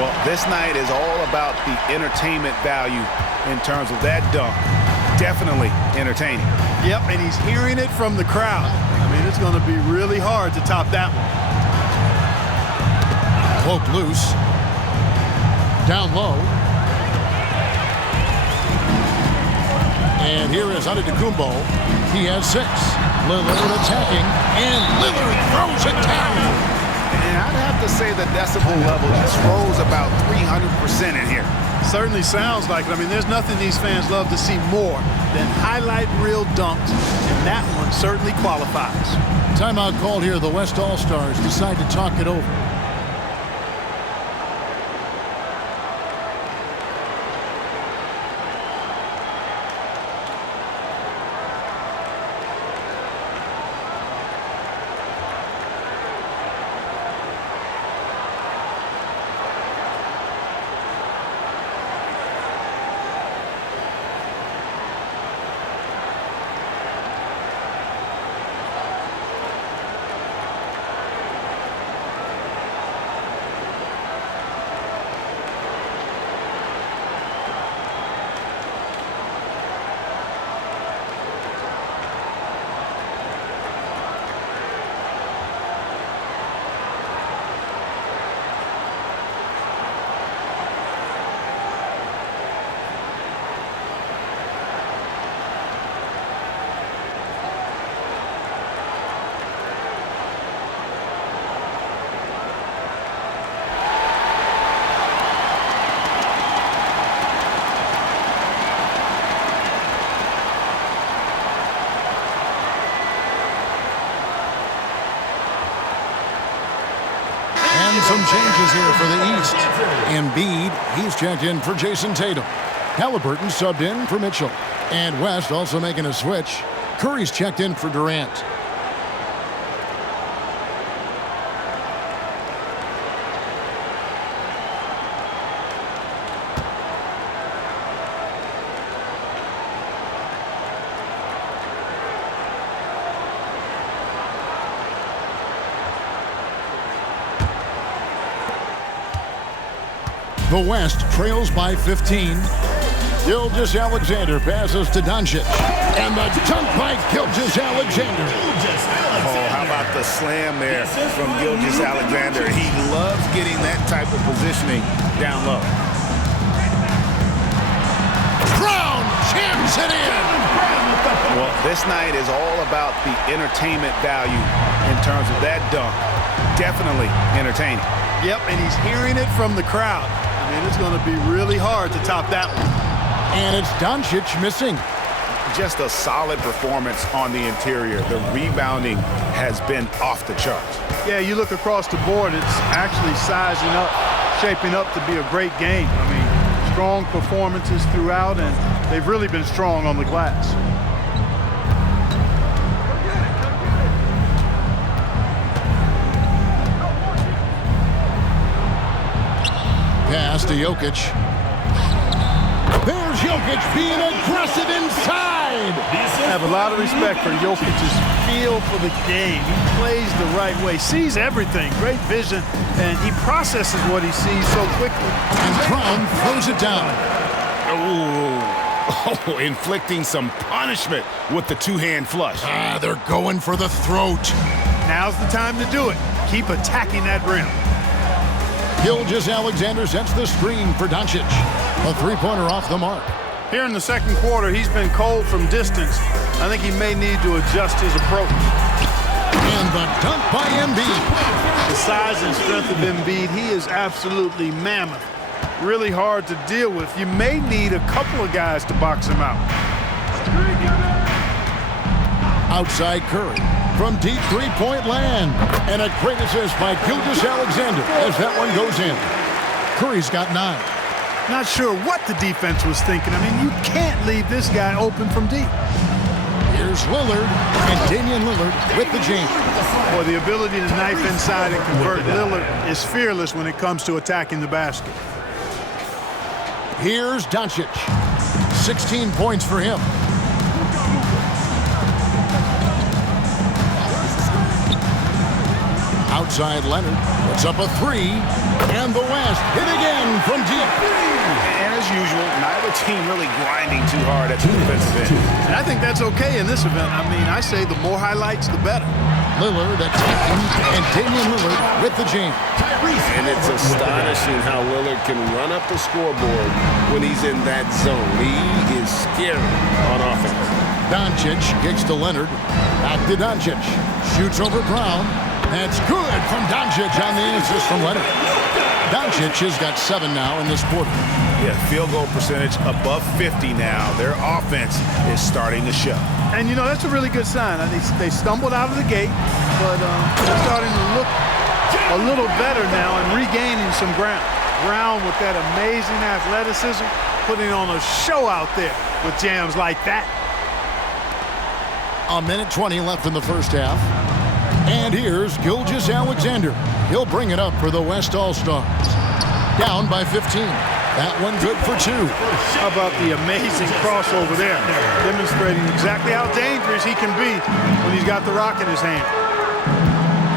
Well, this night is all about the entertainment value in terms of that dunk. Definitely entertaining. Yep, and he's hearing it from the crowd. I mean, it's going to be really hard to top that one. Cloak loose. Down low. And here is Antetokounmpo. He has 6. Lillard attacking, and Lillard throws it down. And I'd have to say the decibel level just rose about 300% in here. Certainly sounds like it. I mean, there's nothing these fans love to see more than highlight reel dunks, and that one certainly qualifies. Timeout called here. The West All-Stars decide to talk it over. Some changes here for the East. Embiid, he's checked in for Jason Tatum. Haliburton subbed in for Mitchell. And West also making a switch. Curry's checked in for Durant. The West trails by 15. Gilgeous-Alexander passes to Doncic. And the dunk by Gilgeous-Alexander. Oh, how about the slam there from Gilgeous-Alexander? He loves getting that type of positioning down low. Brown jams it in. Well, this night is all about the entertainment value in terms of that dunk. Definitely entertaining. Yep, and he's hearing it from the crowd. I mean, it's going to be really hard to top that one. And it's Doncic missing. just a solid performance on the interior. The rebounding has been off the charts. Yeah, you look across the board, it's actually sizing up, shaping up to be a great game. I mean, strong performances throughout, and they've really been strong on the glass. Pass to Jokic. There's Jokic being aggressive inside. I have a lot of respect for Jokic's feel for the game. He plays the right way, sees everything, great vision, and he processes what he sees so quickly. And Brown throws it down. Oh, inflicting some punishment with the two-hand flush. They're going for the throat. Now's the time to do it. Keep attacking that rim. Gilgeous-Alexander sets the screen for Doncic. A three-pointer off the mark. Here in the second quarter, he's been cold from distance. I think he may need to adjust his approach. And the dunk by Embiid. The size and strength of Embiid, he is absolutely mammoth. Really hard to deal with. You may need a couple of guys to box him out. Outside Curry from deep three-point land. And a great assist by Gilgeous-Alexander as that one goes in. Curry's got 9. Not sure what the defense was thinking. I mean, you can't leave this guy open from deep. Here's Lillard, and Damian Lillard with the jam. Boy, the ability to knife inside and convert. Lillard is fearless when it comes to attacking the basket. Here's Doncic. 16 points for him. Outside Leonard puts up a 3, and the West hit again from deep. And as usual, neither team really grinding too hard at the defensive end. And I think that's okay in this event. I mean, I say the more highlights, the better. Lillard attacking, and Damian Lillard with the jam. And it's astonishing how Lillard can run up the scoreboard when he's in that zone. He is scary on offense. Doncic kicks to Leonard. Back to Doncic. Shoots over Brown. That's good from Doncic on the assist from Leonard. Doncic has got 7 now in this quarter. Yeah, field goal percentage above 50 now. Their offense is starting to show. And, you know, that's a really good sign. They stumbled out of the gate, but they're starting to look a little better now and regaining some ground. Brown with that amazing athleticism, putting on a show out there with jams like that. A minute 20 left in the first half. And here's Gilgeous-Alexander. He'll bring it up for the West All-Stars. Down by 15. That one good for 2. How about the amazing crossover there? Demonstrating exactly how dangerous he can be when he's got the rock in his hand.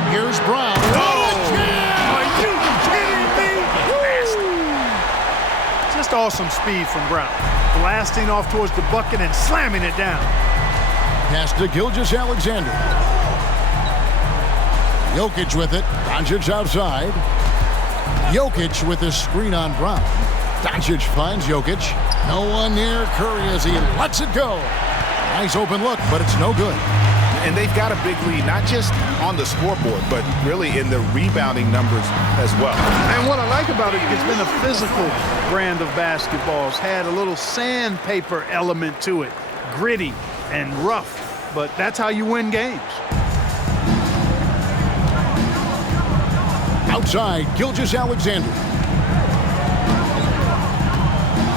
Here's Brown. Are you kidding me? Just awesome speed from Brown. Blasting off towards the bucket and slamming it down. Pass to Gilgeous-Alexander. Jokic with it. Doncic outside. Jokic with his screen on Brown. Doncic finds Jokic. No one near Curry as he lets it go. Nice open look, but it's no good. And they've got a big lead, not just on the scoreboard, but really in the rebounding numbers as well. And what I like about it, it's been a physical brand of basketball. It's had a little sandpaper element to it. Gritty and rough, but that's how you win games. Outside, Gilgeous-Alexander.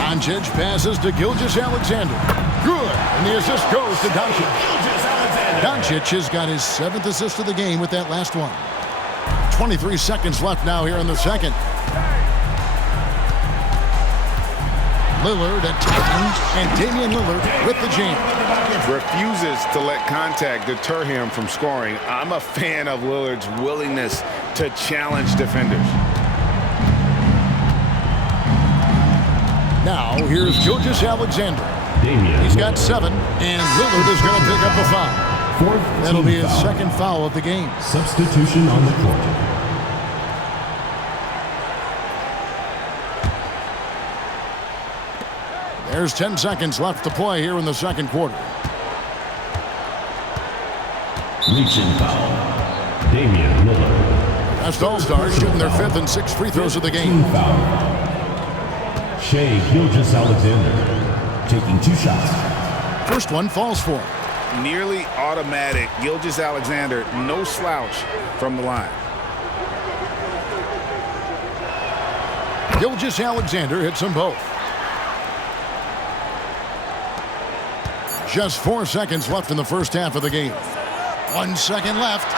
Doncic passes to Gilgeous-Alexander. Good, and the assist goes to Doncic. Doncic has got his 7th assist of the game with that last one. 23 seconds left now here in the second. Lillard attacking, and Damian Lillard with the jam. Refuses to let contact deter him from scoring. I'm a fan of Lillard's willingness to challenge defenders. Now, here's Gilgeous-Alexander. He's got 7, and Lillard is going to pick up a foul. That'll be his second foul of the game. Substitution on the court. There's 10 seconds left to play here in the second quarter. Reaching foul. Damian Lillard. West All-Stars shooting their 5th and 6th free throws of the game. Shai Gilgeous-Alexander taking 2 shots. First one falls for him. Nearly automatic. Gilgeous-Alexander, no slouch from the line. Gilgeous-Alexander hits them both. Just 4 seconds left in the first half of the game. 1 second left.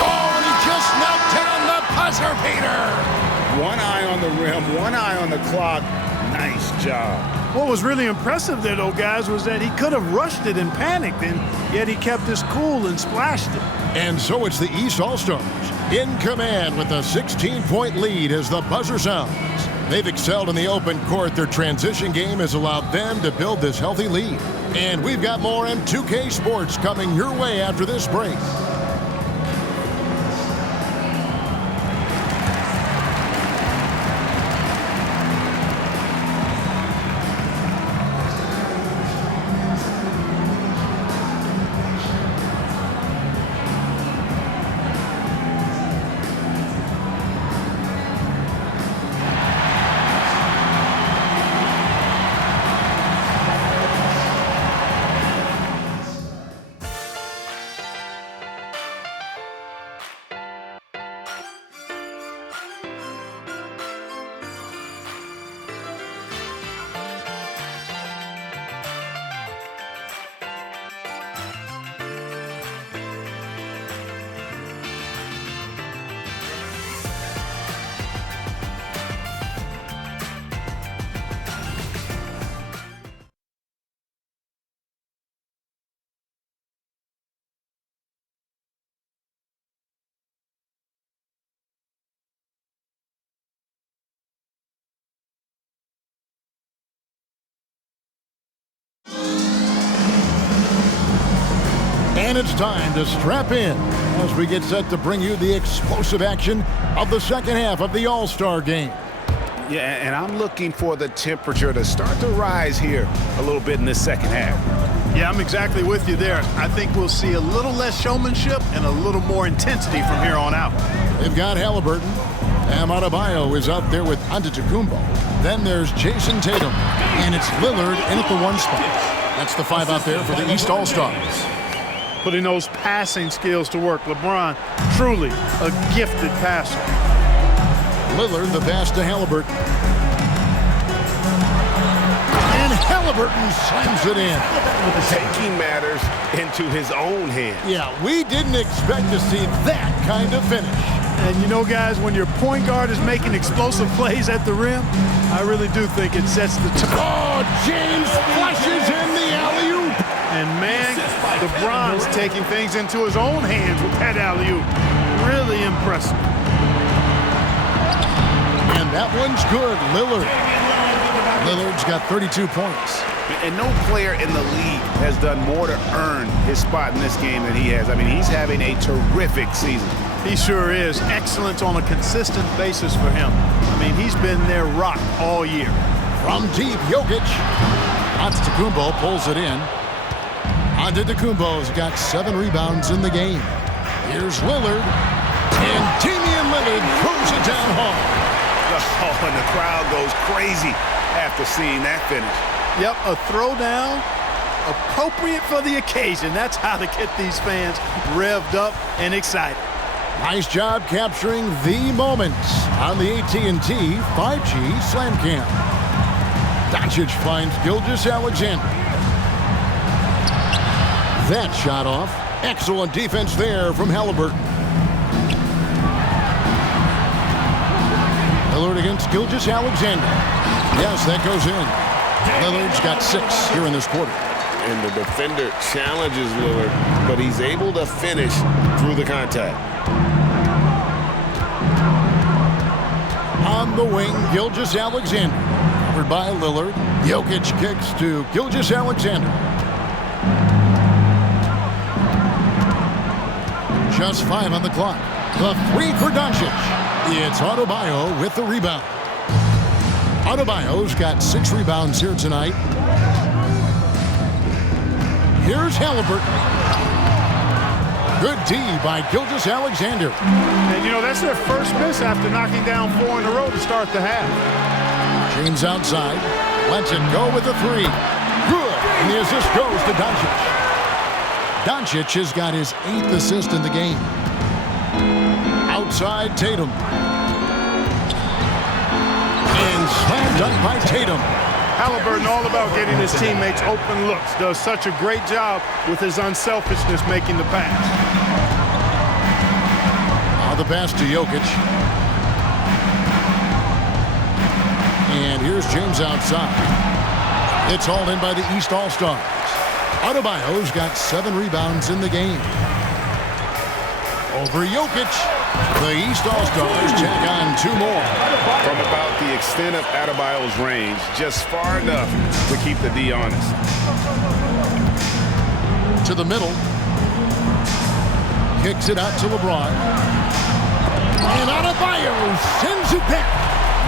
Oh, and he just knocked down the buzzer beater. One eye on the rim, one eye on the clock. Nice job. What was really impressive there, though, guys, was that he could have rushed it and panicked, and yet he kept his cool and splashed it. And so it's the East All-Stars in command with a 16-point lead as the buzzer sounds. They've excelled in the open court. Their transition game has allowed them to build this healthy lead. And we've got more M2K Sports coming your way after this break. And it's time to strap in as we get set to bring you the explosive action of the second half of the All-Star game. Yeah, and I'm looking for the temperature to start to rise here a little bit in this second half. Yeah, I'm exactly with you there. I think we'll see a little less showmanship and a little more intensity from here on out. They've got Haliburton. Adebayo is out there with Antetokounmpo. Then there's Jason Tatum. And it's Lillard in at the 1 spot. That's the 5 out there for the East All-Stars. Putting those passing skills to work. LeBron, truly a gifted passer. Lillard, the pass to Haliburton. And Haliburton slams it in. Taking matters into his own hands. Yeah, we didn't expect to see that kind of finish. And you know, guys, when your point guard is making explosive plays at the rim, I really do think it sets the tone. Oh, James flushes in the alley-oop. And man, LeBron's taking things into his own hands with that alley-oop. Really impressive. And that one's good. Lillard's got 32 points. And no player in the league has done more to earn his spot in this game than he has. I mean, he's having a terrific season. He sure is. Excellence on a consistent basis for him. I mean, he's been their rock all year. From deep, Jokic. Antetokounmpo pulls it in. Antetokounmpo's got 7 rebounds in the game. Here's Lillard. And Damian Lillard throws it down hard. Oh, and the crowd goes crazy after seeing that finish. Yep, a throwdown appropriate for the occasion. That's how to get these fans revved up and excited. Nice job capturing the moments on the AT&T 5G Slam Cam. Doncic finds Gilgeous-Alexander. That shot off. Excellent defense there from Haliburton. Lillard against Gilgeous-Alexander. Yes, that goes in. Lillard's got 6 here in this quarter. And the defender challenges Lillard, but he's able to finish through the contact. On the wing, Gilgeous-Alexander. Covered by Lillard. Jokic kicks to Gilgeous-Alexander. Just 5 on the clock. The 3 for Doncic. It's Adebayo with the rebound. Adebayo's got 6 rebounds here tonight. Here's Haliburton. Good D by Gilgeous-Alexander. And, you know, that's their first miss after knocking down 4 in a row to start the half. James outside. Lets it go with the 3. Good. And the assist goes to Doncic. Doncic has got his 8th assist in the game. Outside Tatum. And slam dunk by Tatum. Haliburton all about getting his teammates open looks. Does such a great job with his unselfishness making the pass. Now the pass to Jokic. And here's James outside. It's hauled in by the East All-Stars. Adebayo's got 7 rebounds in the game. Over Jokic. The East All-Stars tack on 2 more. From about the extent of Adebayo's range, just far enough to keep the D honest. To the middle. Kicks it out to LeBron. And Adebayo sends it back.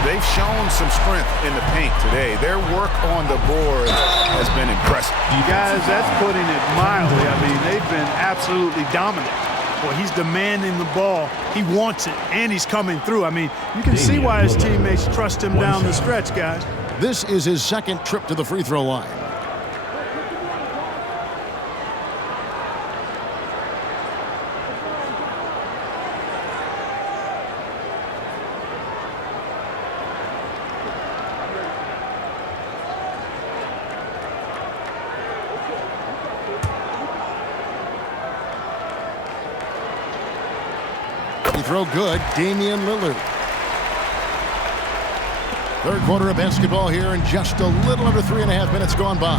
They've shown some strength in the paint today. Their work on the board has been impressive. Guys, that's putting it mildly. I mean, they've been absolutely dominant. Well, he's demanding the ball. He wants it, and he's coming through. I mean, you can see why his teammates trust him down the stretch, guys. This is his 2nd trip to the free throw line. Throw good, Damian Lillard. 3rd quarter of basketball here, and just a little under 3.5 minutes gone by.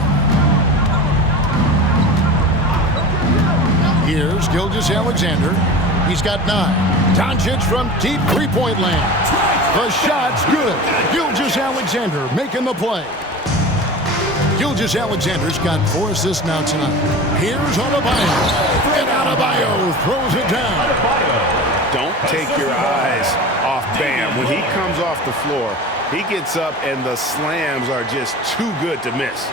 Here's Gilgeous-Alexander. He's got 9. Doncic from deep three-point land. The shot's good. Gilgeous-Alexander making the play. Gilgeous-Alexander's got 4 assists now tonight. Here's Adebayo. And Adebayo throws it down. Don't take your eyes off Bam. When he comes off the floor, he gets up and the slams are just too good to miss.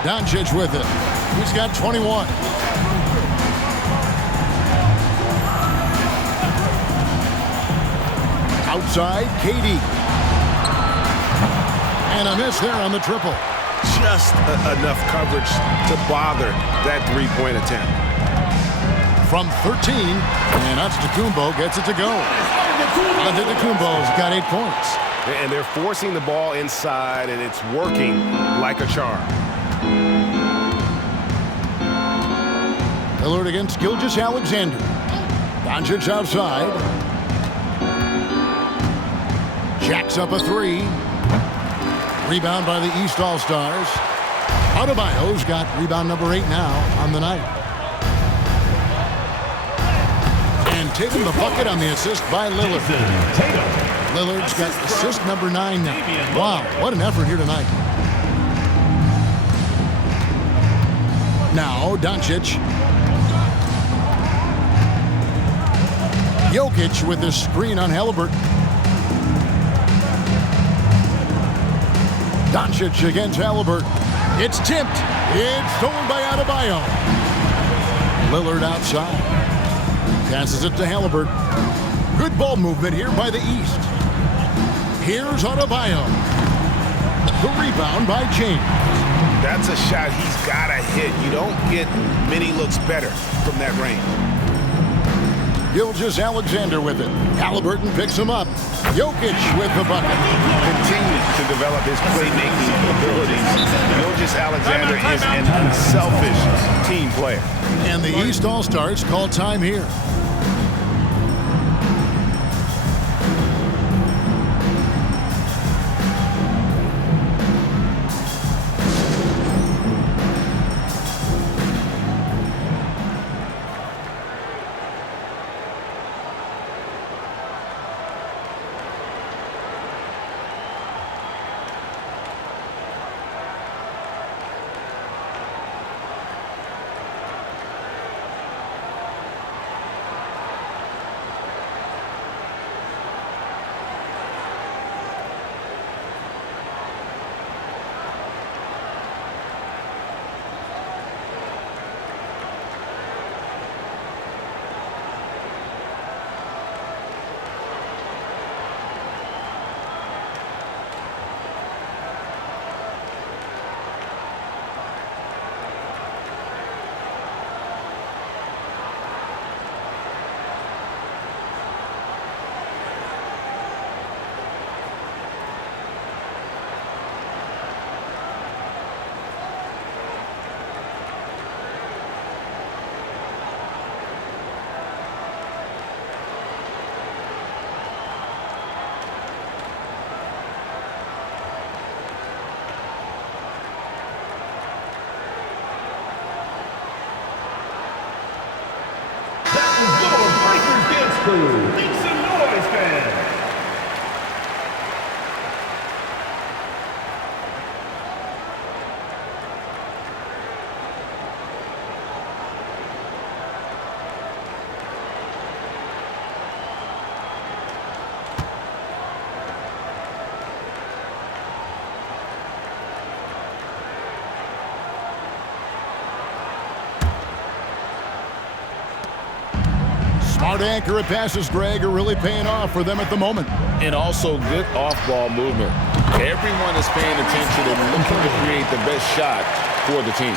Doncic with it. He's got 21. Outside, KD. And a miss there on the triple. Just enough coverage to bother that 3-point attempt. From 13, and Antetokounmpo gets it to go. Antetokounmpo's got 8 points. And they're forcing the ball inside, and it's working like a charm. Lillard against Gilgeous-Alexander. Doncic outside. Jacks up a 3. Rebound by the East All-Stars. Adebayo's got rebound number 8 now on the night. And taking the bucket on the assist by Lillard. Lillard's got assist number 9 now. Wow, what an effort here tonight. Now Doncic. Jokic with the screen on Haliburton. Doncic against Haliburton. It's tipped. It's stolen by Adebayo. Lillard outside. Passes it to Haliburton. Good ball movement here by the East. Here's Adebayo. The rebound by James. That's a shot he's got to hit. You don't get many looks better from that range. Gilgeous-Alexander with it. Haliburton picks him up. Jokic with the bucket. Continues to develop his playmaking abilities. Gilgeous-Alexander is an unselfish team player. And the East All-Stars call time here. crew. Make some noise, fans. Smart, accurate passes, Greg, are really paying off for them at the moment. And also good off-ball movement. Everyone is paying attention and looking to create the best shot for the team.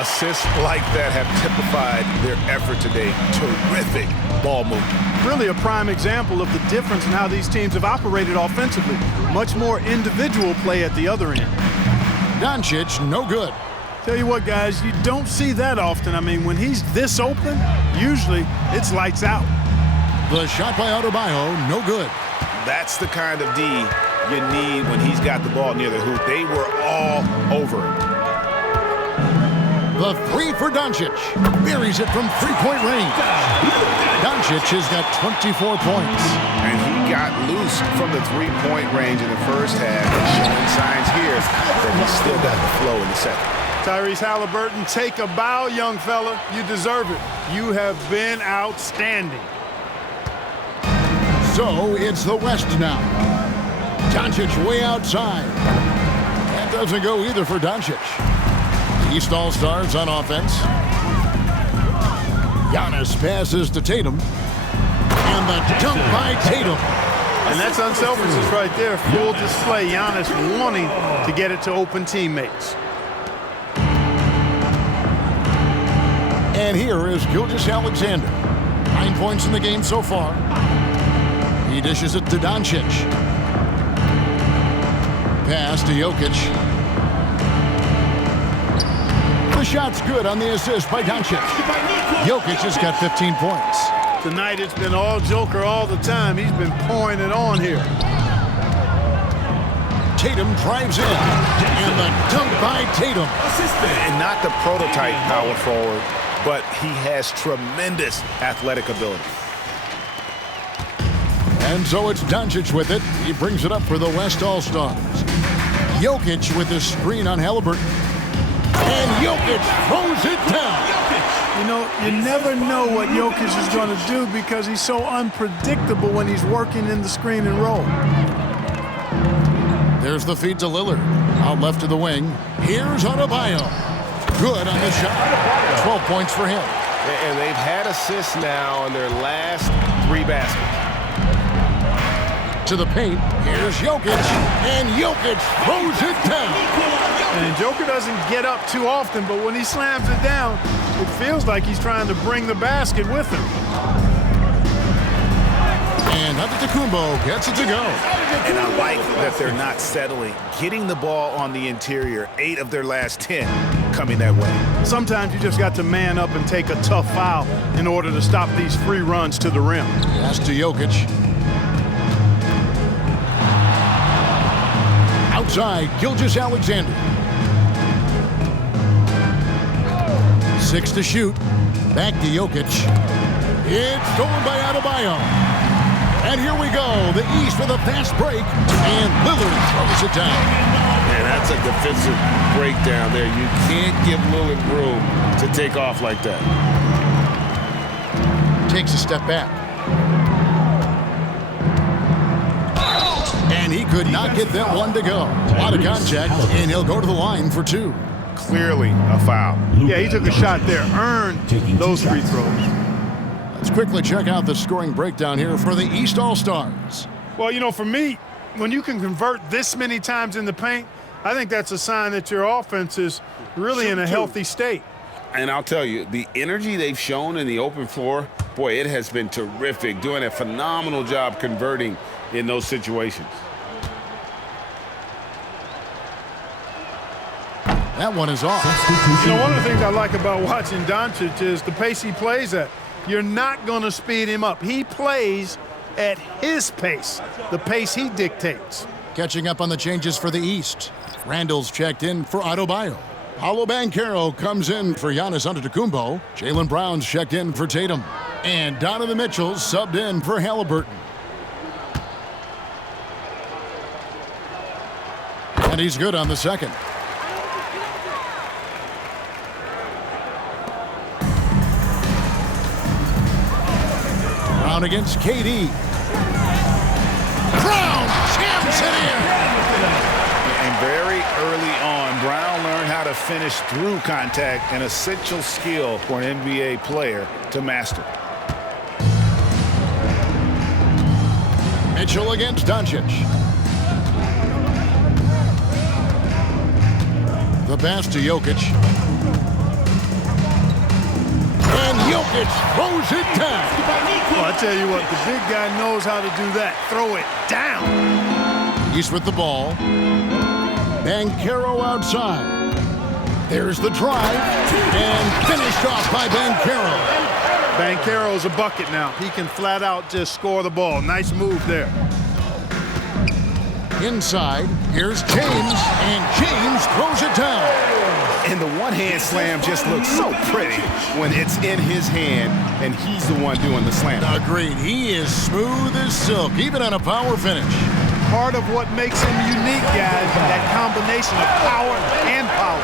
Assists like that have typified their effort today. Terrific ball movement. Really a prime example of the difference in how these teams have operated offensively. Much more individual play at the other end. Doncic, no good. Tell you what, guys, you don't see that often. I mean, when he's this open, usually it's lights out. The shot by Adebayo, no good. That's the kind of D you need when he's got the ball near the hoop. They were all over him. The three for Doncic. Buries it from three-point range. Doncic has got 24 points. And he got loose from the three-point range in the first half, showing signs here that he's still got the flow in the second. Tyrese Haliburton, take a bow, young fella. You deserve it. You have been outstanding. So it's the West now. Doncic way outside. That doesn't go either for Doncic. The East All-Stars on offense. Giannis passes to Tatum. And the dunk by Tatum. And that's unselfishness right there. Full display. Giannis wanting to get it to open teammates. And here is Gilgeous-Alexander. 9 points in the game so far. He dishes it to Doncic. Pass to Jokic. The shot's good on the assist by Doncic. Jokic has got 15 points. Tonight it's been all Joker all the time. He's been pouring it on here. Tatum drives in. And the dunk by Tatum. And not the prototype power forward, but he has tremendous athletic ability. And so it's Doncic with it. He brings it up for the West All-Stars. Jokic with his screen on Haliburton. And Jokic throws it down. You know, you never know what Jokic is going to do because he's so unpredictable when he's working in the screen and roll. There's the feed to Lillard. Out left to the wing. Here's Adebayo. Good on the shot. 12 points for him. And they've had assists now on their last 3 baskets. To the paint. Here's Jokic. And Jokic throws it down. And Joker doesn't get up too often, but when he slams it down, it feels like he's trying to bring the basket with him. And Antetokounmpo gets it to go. And I like that they're not settling. Getting the ball on the interior, 8 of their last 10 coming that way. Sometimes you just got to man up and take a tough foul in order to stop these free runs to the rim. Pass to Jokic. Outside, Gilgeous-Alexander. 6 to shoot. Back to Jokic. It's stolen by Adebayo. And here we go. The East with a fast break. And Lillard throws it down. Man, that's a defensive breakdown there. You can't give Lillard room to take off like that. Takes a step back. And he could not get that one to go. A lot of contact, and he'll go to the line for 2. Clearly a foul. Yeah, he took a shot there, earned those free throws. Let's quickly check out the scoring breakdown here for the East All-Stars. Well, you know, for me, when you can convert this many times in the paint, I think that's a sign that your offense is really in a healthy state. And I'll tell you, the energy they've shown in the open floor, boy, it has been terrific. Doing a phenomenal job converting in those situations. That one is off. You know, one of the things I like about watching Doncic is the pace he plays at. You're not going to speed him up. He plays at his pace, the pace he dictates. Catching up on the changes for the East. Randall's checked in for Adebayo. Paolo Banchero comes in for Giannis Antetokounmpo. Jaylen Brown's checked in for Tatum. And Donovan Mitchell subbed in for Haliburton. And he's good on the second. Brown against KD. Brown jams it in. And very early on, Brown learned how to finish through contact, an essential skill for an NBA player to master. Mitchell against Doncic. The pass to Jokic. And Jokic throws it down. Well, I tell you what, the big guy knows how to do that. Throw it down. He's with the ball. Banchero outside. There's the drive. And finished off by Banchero. Banchero's a bucket now. He can flat out just score the ball. Nice move there. Inside, here's James, and James throws it down. And the one-hand slam just looks so pretty when it's in his hand and he's the one doing the slam. Agreed. He is smooth as silk, even on a power finish. Part of what makes him unique, guys, that combination of power and power.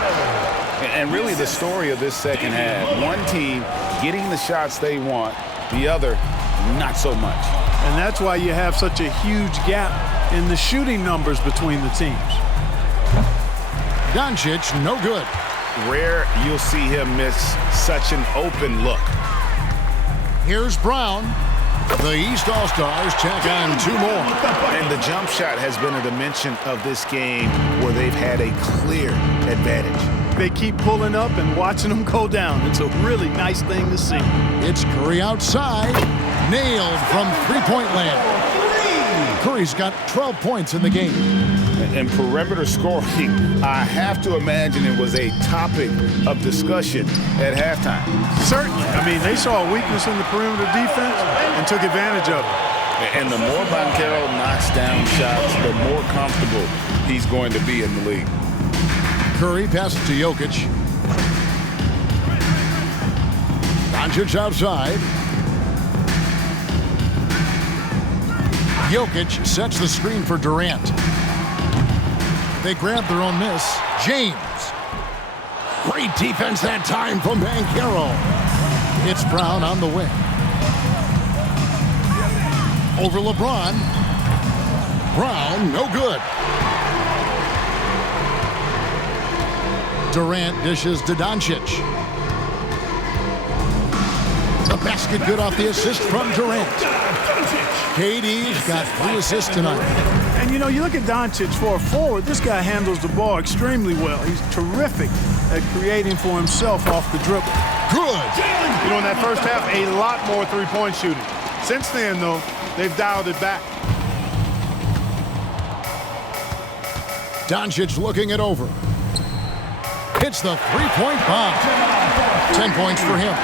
And really the story of this second half, one team getting the shots they want, the other not so much. And that's why you have such a huge gap in the shooting numbers between the teams. Doncic, no good. Rare you'll see him miss such an open look. Here's Brown. The East All-Stars check on two more. And the jump shot has been a dimension of this game where they've had a clear advantage. They keep pulling up and watching them go down. It's a really nice thing to see. It's Curry outside. Nailed from three-point land. Curry's got 12 points in the game. And perimeter scoring, I have to imagine it was a topic of discussion at halftime. Certainly. I mean, they saw a weakness in the perimeter defense and took advantage of it. And the more Banchero knocks down shots, the more comfortable he's going to be in the league. Curry passes to Jokic. Doncic outside. Jokic sets the screen for Durant. They grab their own miss. James. Great defense that time from Banchero. It's Brown on the wing. Over LeBron. Brown, no good. Durant dishes to Doncic. The basket good off the assist from Durant. KD's got 3 assists tonight. And, you know, you look at Doncic for a forward, this guy handles the ball extremely well. He's terrific at creating for himself off the dribble. Good. You know, in that first half, a lot more three-point shooting. Since then, though, they've dialed it back. Doncic looking it over. Hits the three-point bomb. 10 points for him.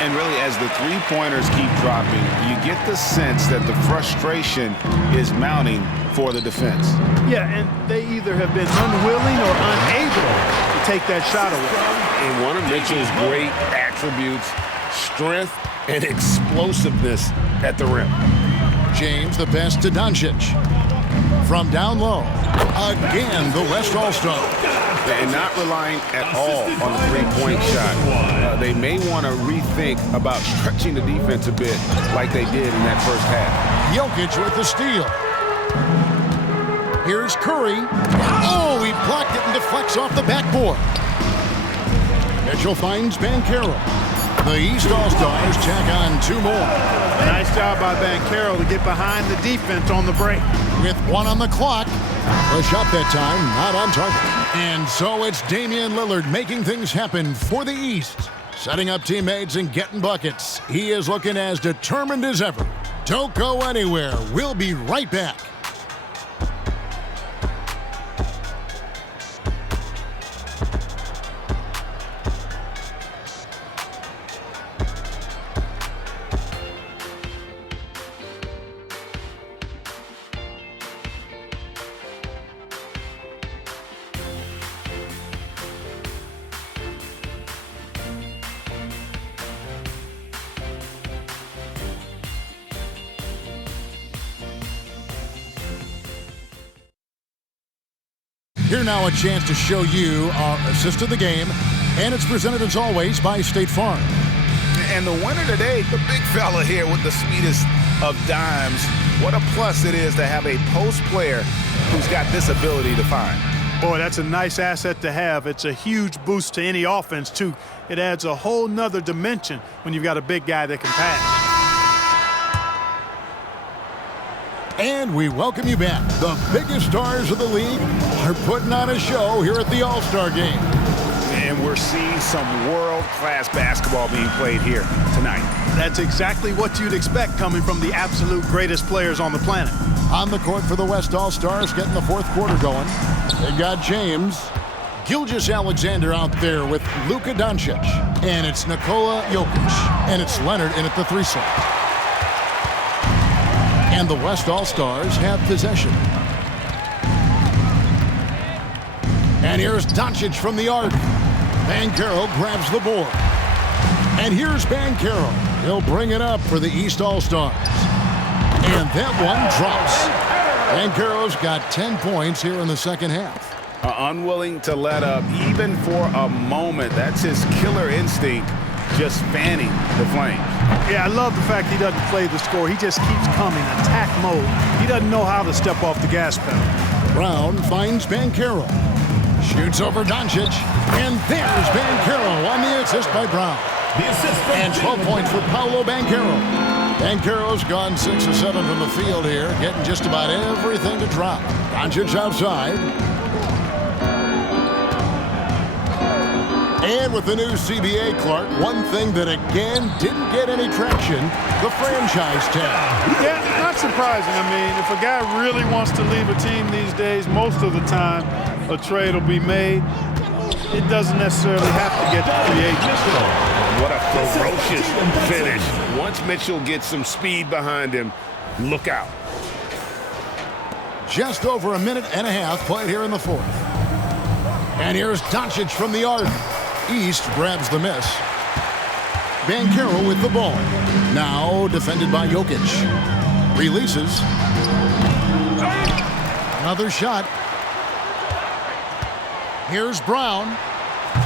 And really, as the three-pointers keep dropping, you get the sense that the frustration is mounting for the defense. Yeah, and they either have been unwilling or unable to take that shot away. And one of Mitchell's great attributes, strength and explosiveness at the rim. James the pass to Doncic. From down low. Again, the West All-Star. And not relying at all on the three-point shot. They may want to rethink about stretching the defense a bit like they did in that first half. Jokic with the steal. Here's Curry. Oh, he blocked it and deflects off the backboard. Mitchell finds Banchero. The East All-Stars check on 2 more. Nice job by Banchero to get behind the defense on the break. With 1 on the clock. The shot that time, not on target. And so it's Damian Lillard making things happen for the East. Setting up teammates and getting buckets. He is looking as determined as ever. Don't go anywhere. We'll be right back. Here now a chance to show you our assist of the game, and it's presented as always by State Farm. And the winner today, the big fella here with the sweetest of dimes. What a plus it is to have a post player who's got this ability to find. Boy, that's a nice asset to have. It's a huge boost to any offense, too. It adds a whole nother dimension when you've got a big guy that can pass. And we welcome you back. The biggest stars of the league are putting on a show here at the All-Star Game. And we're seeing some world-class basketball being played here tonight. That's exactly what you'd expect coming from the absolute greatest players on the planet. On the court for the West All-Stars, getting the fourth quarter going. They got James Gilgeous-Alexander out there with Luka Doncic. And it's Nikola Jokic. And it's Leonard in at the 3 slot. And the West All-Stars have possession. And here's Doncic from the arc. Banchero grabs the board. And here's Banchero. He'll bring it up for the East All-Stars. And that one drops. Banchero's got 10 points here in the second half. Unwilling to let up even for a moment. That's his killer instinct, just fanning the flames. Yeah, I love the fact he doesn't play the score. He just keeps coming, attack mode. He doesn't know how to step off the gas pedal. Brown finds Banchero. Shoots over Doncic. And there's Banchero on the assist by Brown. And 12 points for Paolo Banchero. Banchero's gone 6 of 7 from the field here, getting just about everything to drop. Doncic outside. And with the new CBA, Clark, one thing that again didn't get any traction, the franchise tag. Yeah, not surprising. I mean, if a guy really wants to leave a team these days, most of the time a trade will be made. It doesn't necessarily have to get to free agency. What a ferocious finish. Once Mitchell gets some speed behind him, look out. Just over a minute and a half played here in the fourth. And here's Doncic from the arc. East grabs the miss. Banchero with the ball. Now defended by Jokic. Releases. Another shot. Here's Brown.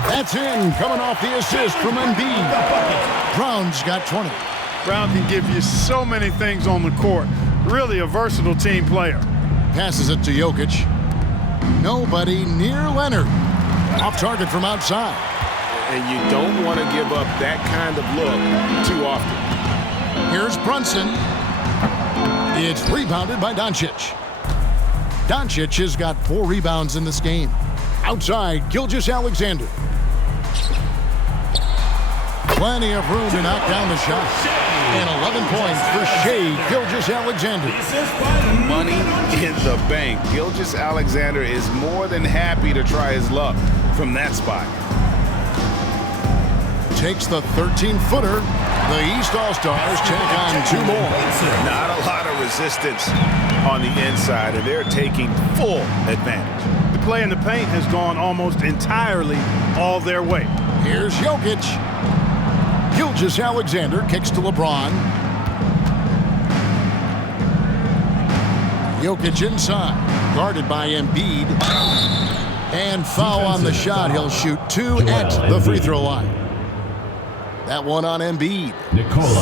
That's in, coming off the assist from Embiid. Brown's got 20. Brown can give you so many things on the court. Really a versatile team player. Passes it to Jokic. Nobody near Leonard. Off target from outside. And you don't want to give up that kind of look too often. Here's Brunson. It's rebounded by Doncic. Doncic has got 4 rebounds in this game. Outside, Gilgeous-Alexander. Plenty of room to knock down the shot. And 11 points for Shai Gilgeous-Alexander. Money in the bank. Gilgeous-Alexander is more than happy to try his luck from that spot. Takes the 13-footer. The East All-Stars take on 2 more. Not a lot of resistance on the inside, and they're taking full advantage. The play in the paint has gone almost entirely all their way. Here's Jokic. Gilgeous-Alexander kicks to LeBron. Jokic inside, guarded by Embiid. And foul on the shot. He'll shoot 2 at the free throw line. That one on Embiid.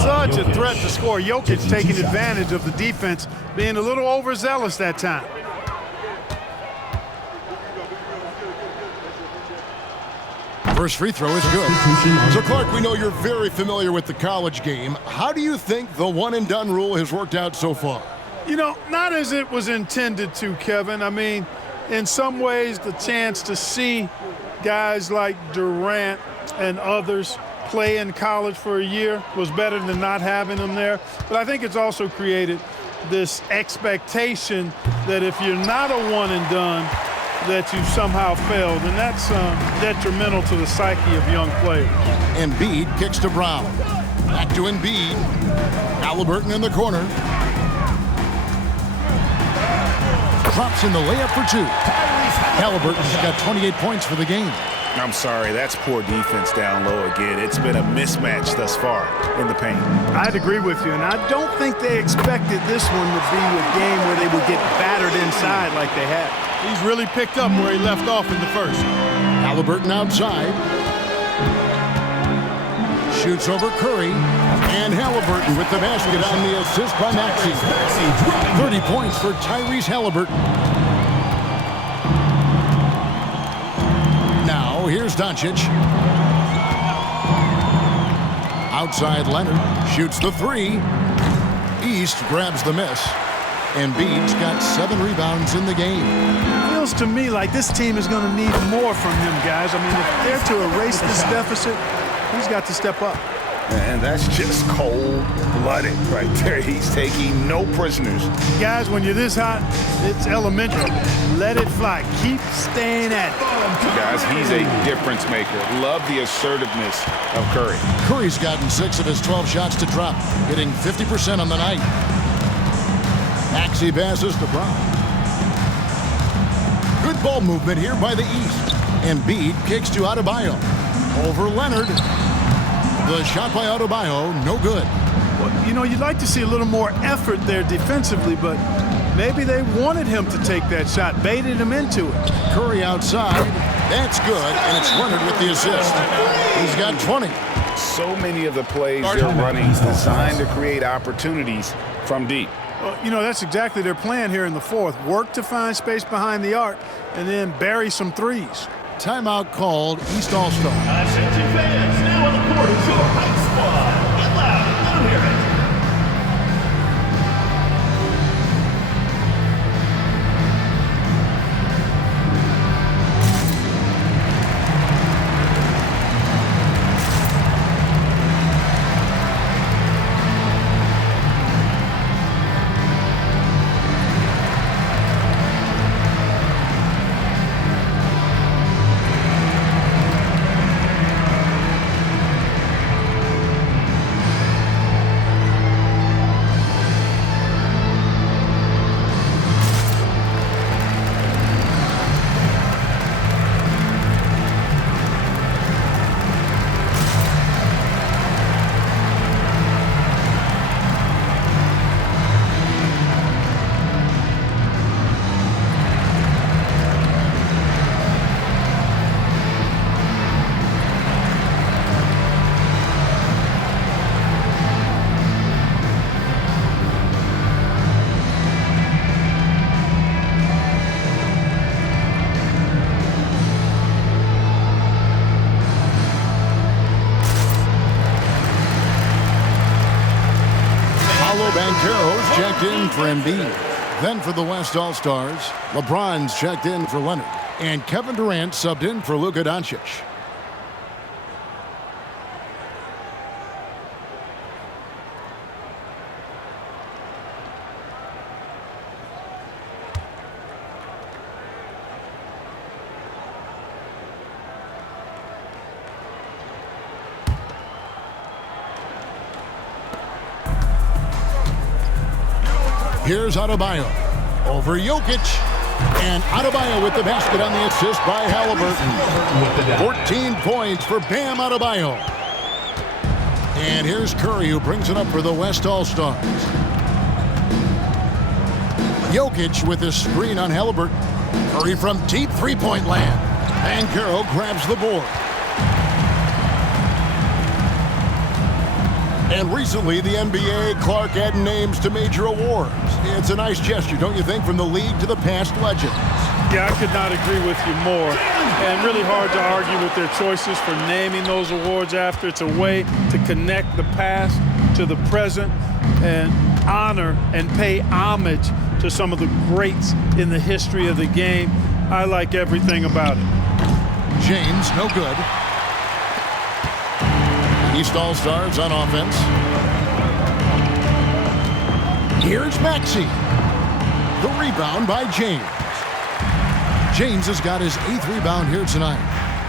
Such a threat to score. Jokic taking advantage of the defense, being a little overzealous that time. First free throw is good. So, Clark, we know you're very familiar with the college game. How do you think the one-and-done rule has worked out so far? You know, not as it was intended to, Kevin. I mean, in some ways, the chance to see guys like Durant and others play in college for a year was better than not having them there. But I think it's also created this expectation that if you're not a one-and-done, that you've somehow failed, and that's detrimental to the psyche of young players. Embiid kicks to Brown. Back to Embiid. Haliburton in the corner. Drops in the layup for 2. Haliburton's got 28 points for the game. I'm sorry, that's poor defense down low again. It's been a mismatch thus far in the paint. I'd agree with you, and I don't think they expected this one to be a game where they would get battered inside like they had. He's really picked up where he left off in the first. Haliburton outside. Shoots over Curry. And Haliburton with the basket on the assist by Maxey. 30 points for Tyrese Haliburton. Now, here's Doncic. Outside Leonard. Shoots the three. East grabs the miss. Embiid's got 7 rebounds in the game. Feels to me like this team is going to need more from him, guys. I mean, if they're to erase this deficit, he's got to step up. And that's just cold-blooded right there. He's taking no prisoners. Guys, when you're this hot, it's elementary. Let it fly. Keep staying at it. Guys, he's a difference maker. Love the assertiveness of Curry. Curry's gotten 6 of his 12 shots to drop, hitting 50% on the night. Maxey passes to Brown. Good ball movement here by the East. Embiid kicks to Adebayo. Over Leonard. The shot by Adebayo, no good. Well, you know, you'd like to see a little more effort there defensively, but maybe they wanted him to take that shot, baited him into it. Curry outside. That's good, and it's Leonard with the assist. He's got 20. So many of the plays they're running is designed to create opportunities from deep. Well, you know, that's exactly their plan here in the fourth. Work to find space behind the arc and then bury some threes. Timeout called, East All-Star. Attention fans, now on the court is your hype squad. Get loud, let them hear it. Banchero's checked in for Embiid. Then for the West All-Stars, LeBron's checked in for Leonard. And Kevin Durant subbed in for Luka Doncic. Here's Adebayo over Jokic, and Adebayo with the basket on the assist by Haliburton. 14 points for Bam Adebayo. And here's Curry, who brings it up for the West All-Stars. Jokic with his screen on Haliburton. Curry from deep three-point land. Banchero grabs the board. And recently, the NBA, Clark added names to major awards. It's a nice gesture, don't you think, from the league to the past legends? Yeah, I could not agree with you more. And really hard to argue with their choices for naming those awards after. It's a way to connect the past to the present and honor and pay homage to some of the greats in the history of the game. I like everything about it. James, no good. East All-Stars on offense. Here's Maxey. The rebound by James. James has got his 8th rebound here tonight.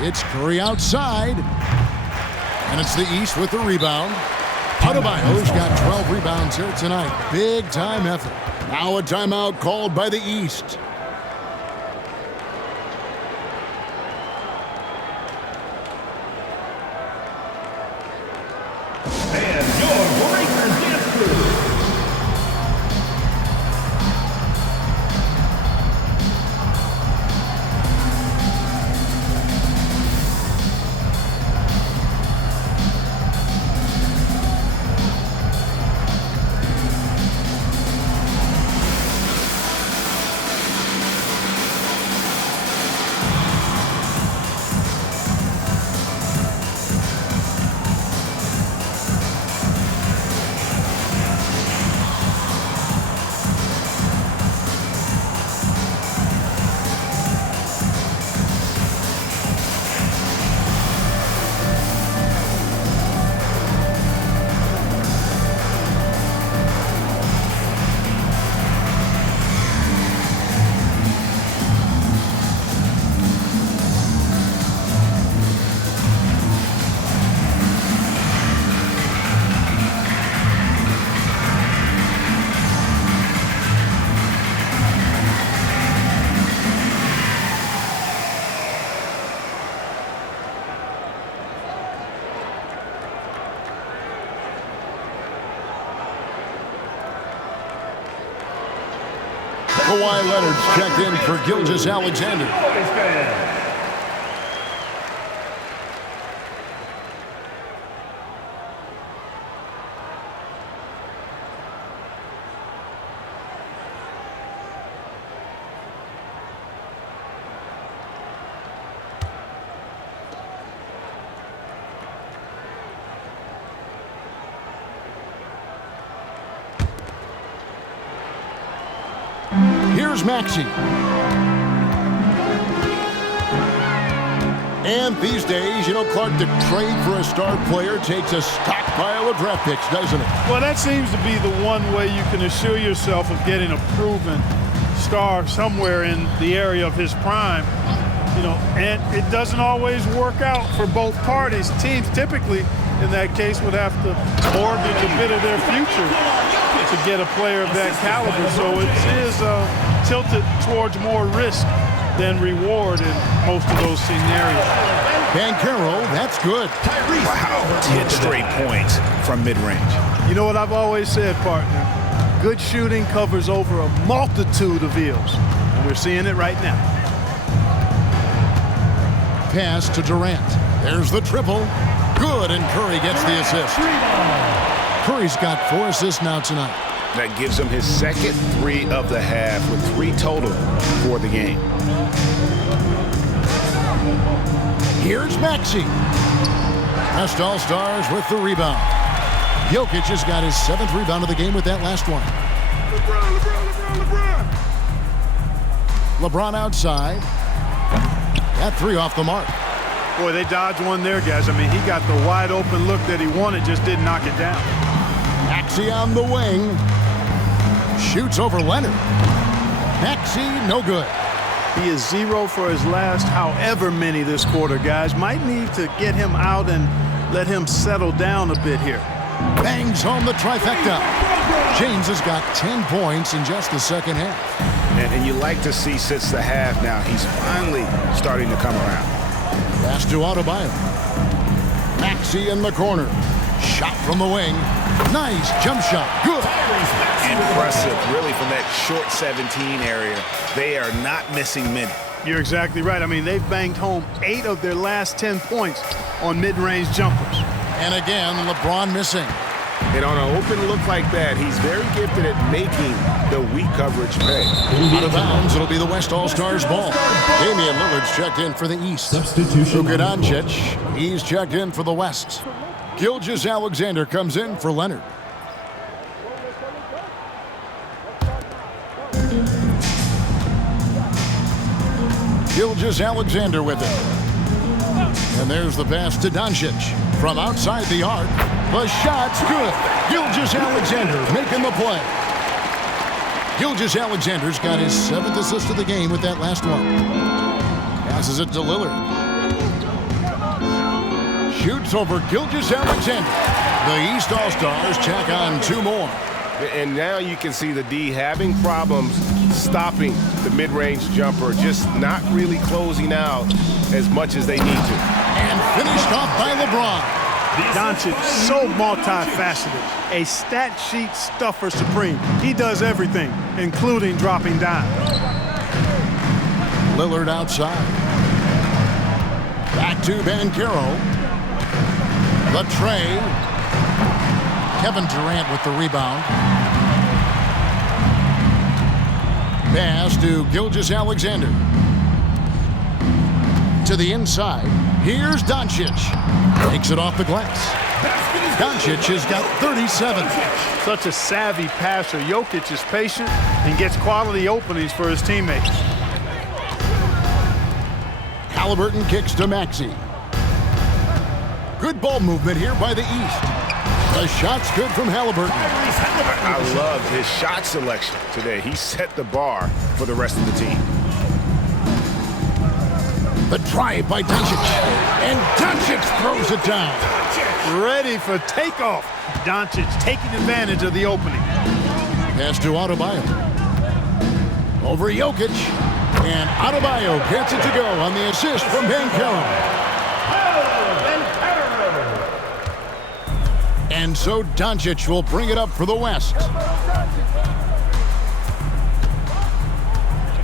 It's Curry outside. And it's the East with the rebound. Adebayo's got 12 rebounds here tonight. Big time effort. Now a timeout called by the East. And your Breakers Dance Crew. Kawhi Leonard's checked in for Gilgeous Alexander. Here's Maxey. And these days, you know, Clark, the trade for a star player takes a stockpile of draft picks, doesn't it? Well, that seems to be the one way you can assure yourself of getting a proven star somewhere in the area of his prime. You know, and it doesn't always work out for both parties. Teams typically, in that case, would have to mortgage a bit of their future to get a player of that caliber. So it is tilted towards more risk than reward in most of those scenarios. Banchero, that's good. Wow, 10 straight points from mid-range. You know what I've always said, partner? Good shooting covers over a multitude of ills, and we're seeing it right now. Pass to Durant. There's the triple. Good, and Curry gets the assist. Curry's got 4 assists now tonight. That gives him his second 3 of the half with 3 total for the game. Here's Maxey. West All-Stars with the rebound. Jokic has got his 7th rebound of the game with that last one. LeBron outside. That 3 off the mark. Boy, they dodged one there, guys. I mean, he got the wide open look that he wanted, just didn't knock it down. Maxey on the wing. Shoots over Leonard. Maxey, no good. He is 0 for his last however many this quarter, guys. Might need to get him out and let him settle down a bit here. Bangs home the trifecta. James has got 10 points in just the second half. And you like to see since the half now, he's finally starting to come around. Pass to Adebayo. Maxey in the corner. Shot from the wing. Nice jump shot. Good. Impressive, really, from that short 17 area. They are not missing many. You're exactly right. I mean, they've banged home 8 of their last 10 points on mid-range jumpers. And again, LeBron missing. And on an open look like that, he's very gifted at making the weak coverage pay. Out of bounds, it'll be the West All-Stars ball. Damian Lillard's checked in for the East. Substitution. Luka Doncic, he's checked in for the West. Gilgeous Alexander comes in for Leonard. Gilgeous Alexander with it. And there's the pass to Doncic. From outside the arc, the shot's good. Gilgeous Alexander making the play. Gilgeous Alexander's got his 7th assist of the game with that last one. Passes it to Lillard. Shoots over Gilgeous Alexander. The East All-Stars check on 2 more. And now you can see the D having problems stopping the mid-range jumper, just not really closing out as much as they need to. And finished off by LeBron. Doncic, so multifaceted, a stat sheet stuffer supreme. He does everything, including dropping dimes. Lillard outside. Back to Banchero. The tray. Kevin Durant with the rebound. Pass to Gilgeous-Alexander. To the inside. Here's Doncic. Takes it off the glass. Doncic has got 37. Such a savvy passer. Jokic is patient and gets quality openings for his teammates. Haliburton kicks to Maxey. Good ball movement here by the East. The shot's good from Haliburton. I loved his shot selection today. He set the bar for the rest of the team. The drive by Doncic. And Doncic throws it down. Ready for takeoff. Doncic taking advantage of the opening. Pass to Adebayo. Over Jokic. And Adebayo gets it to go on the assist from Banchero. And so Doncic will bring it up for the West.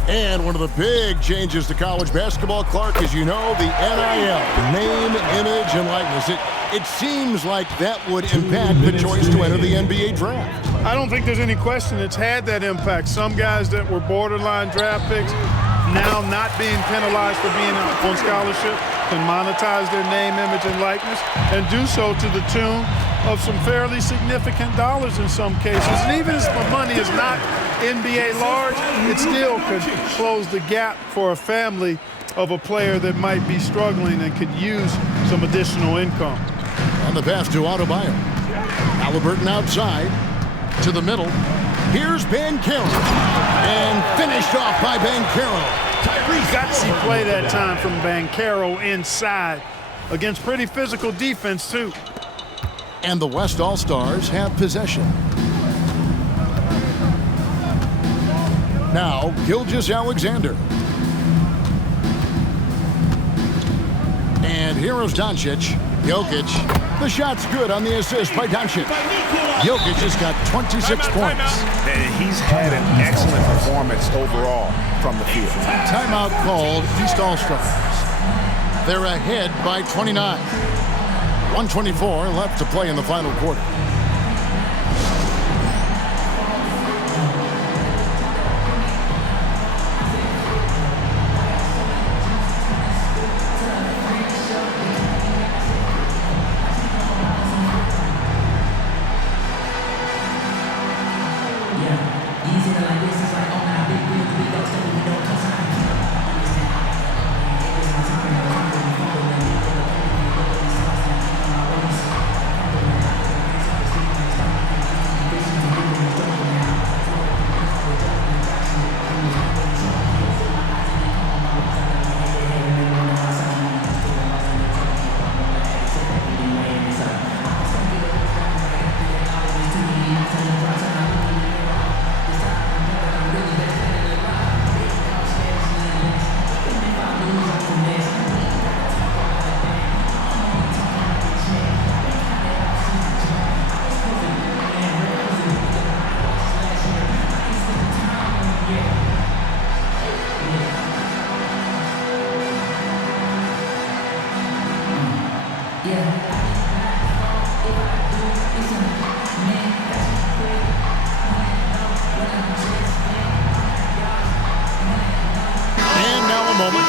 And one of the big changes to college basketball, Clark, as you know, the NIL, name, image, and likeness. It seems like that would impact the choice to enter the NBA draft. I don't think there's any question it's had that impact. Some guys that were borderline draft picks now not being penalized for being on scholarship can monetize their name, image, and likeness and do so to the tune of some fairly significant dollars in some cases. And even if the money is not NBA large, it still could close the gap for a family of a player that might be struggling and could use some additional income. On the pass to Adebayo. Haliburton outside to the middle. Here's Banchero. And finished off by Banchero. Gutsy play that time from Banchero inside against pretty physical defense, too. And the West All-Stars have possession. Now, Gilgeous-Alexander. And here is Doncic. Jokic. The shot's good on the assist by Doncic. Jokic has got 26 points. And he's had an excellent performance overall from the field. Timeout called East All-Stars. They're ahead by 29. 1:24 left to play in the final quarter.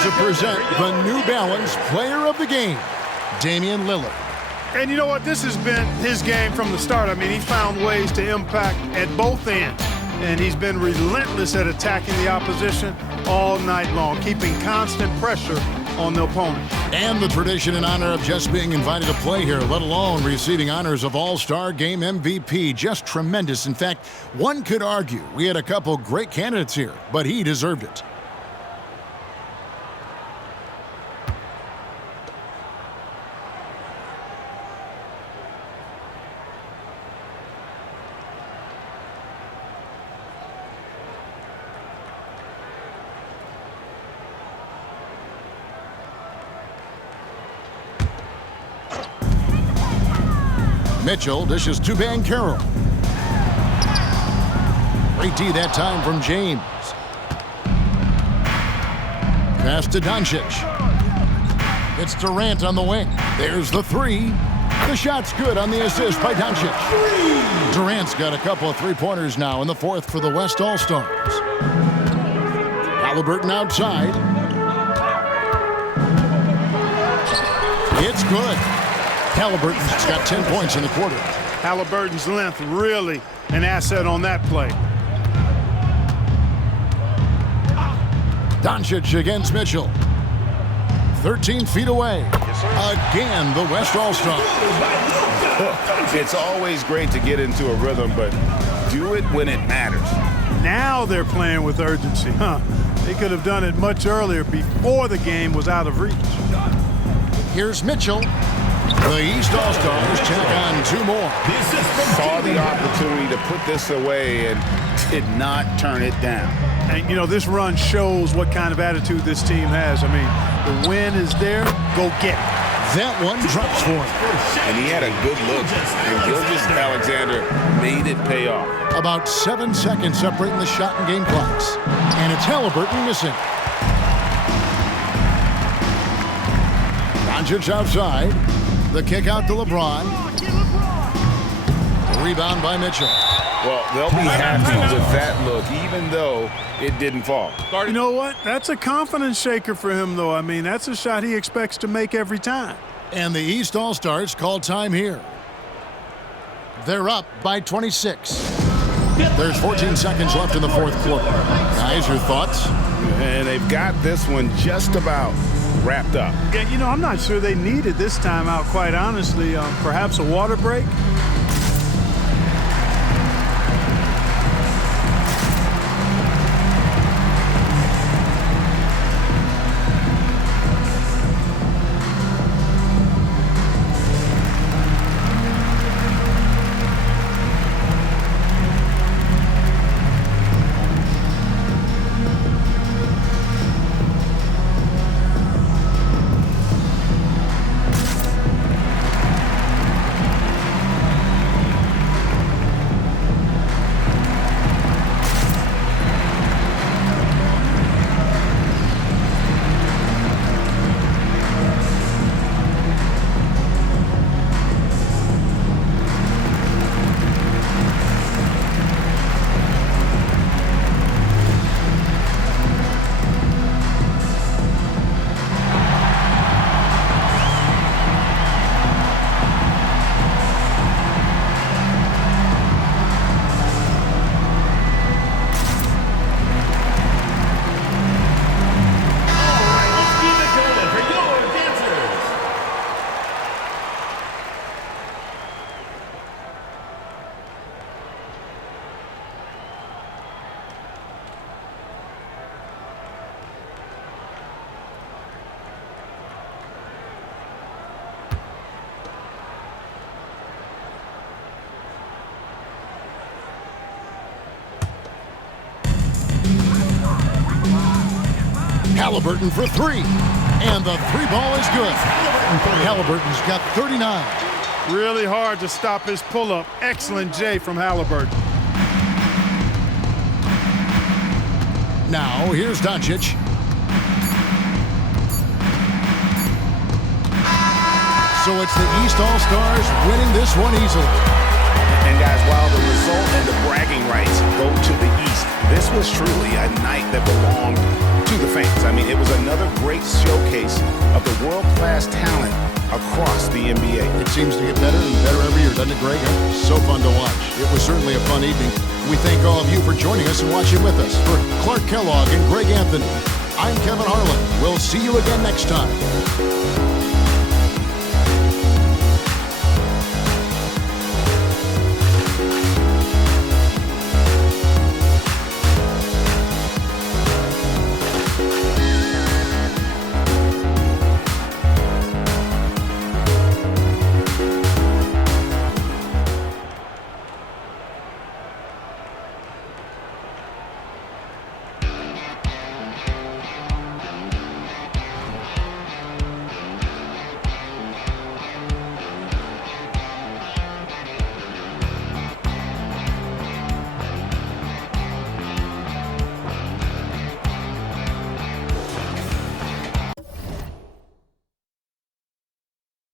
To present the New Balance Player of the Game, Damian Lillard. And you know what? This has been his game from the start. I mean, he found ways to impact at both ends. And he's been relentless at attacking the opposition all night long, keeping constant pressure on the opponent. And the tradition and honor of just being invited to play here, let alone receiving honors of All-Star Game MVP. Just tremendous. In fact, one could argue we had a couple great candidates here, but he deserved it. Mitchell dishes to Banchero. Great D that time from James. Pass to Doncic. It's Durant on the wing. There's the three. The shot's good on the assist by Doncic. Durant's got a couple of three-pointers now in the fourth for the West All-Stars. Haliburton outside. It's good. Haliburton's got 10 points in the quarter. Haliburton's length really an asset on that play. Doncic against Mitchell. 13 feet away. Again, the West All-Star. It's always great to get into a rhythm, but do it when it matters. Now they're playing with urgency, huh? They could have done it much earlier before the game was out of reach. Here's Mitchell. The East All-Stars check on two more. Saw the opportunity to put this away and did not turn it down. And, you know, this run shows what kind of attitude this team has. I mean, the win is there. Go get it. That one drops for him. And he had a good look. And Gilgeous-Alexander made it pay off. About 7 seconds separating the shot and game clocks. And it's Haliburton missing. Doncic outside. The kick out to LeBron. Rebound by Mitchell. Well, they'll be happy with that look, even though it didn't fall. You know what? That's a confidence shaker for him, though. I mean, that's a shot he expects to make every time. And the East All-Stars call time here. They're up by 26. There's 14 seconds left in the fourth quarter. Guys, your thoughts? And they've got this one just about wrapped up. Yeah, you know, I'm not sure they needed this timeout, quite honestly. Perhaps a water break? Haliburton for three. And the three ball is good. Haliburton's got 39. Really hard to stop his pull-up. Excellent J from Haliburton. Now, here's Doncic. So it's the East All-Stars winning this one easily. And guys, while the result and the bragging rights go to the East, this was truly a night that belonged to the fans. I mean, it was another great showcase of the world-class talent across the NBA. It seems to get better and better every year, doesn't it, Greg? So fun to watch. It was certainly a fun evening. We thank all of you for joining us and watching with us. For Clark Kellogg and Greg Anthony, I'm Kevin Harlan. We'll see you again next time.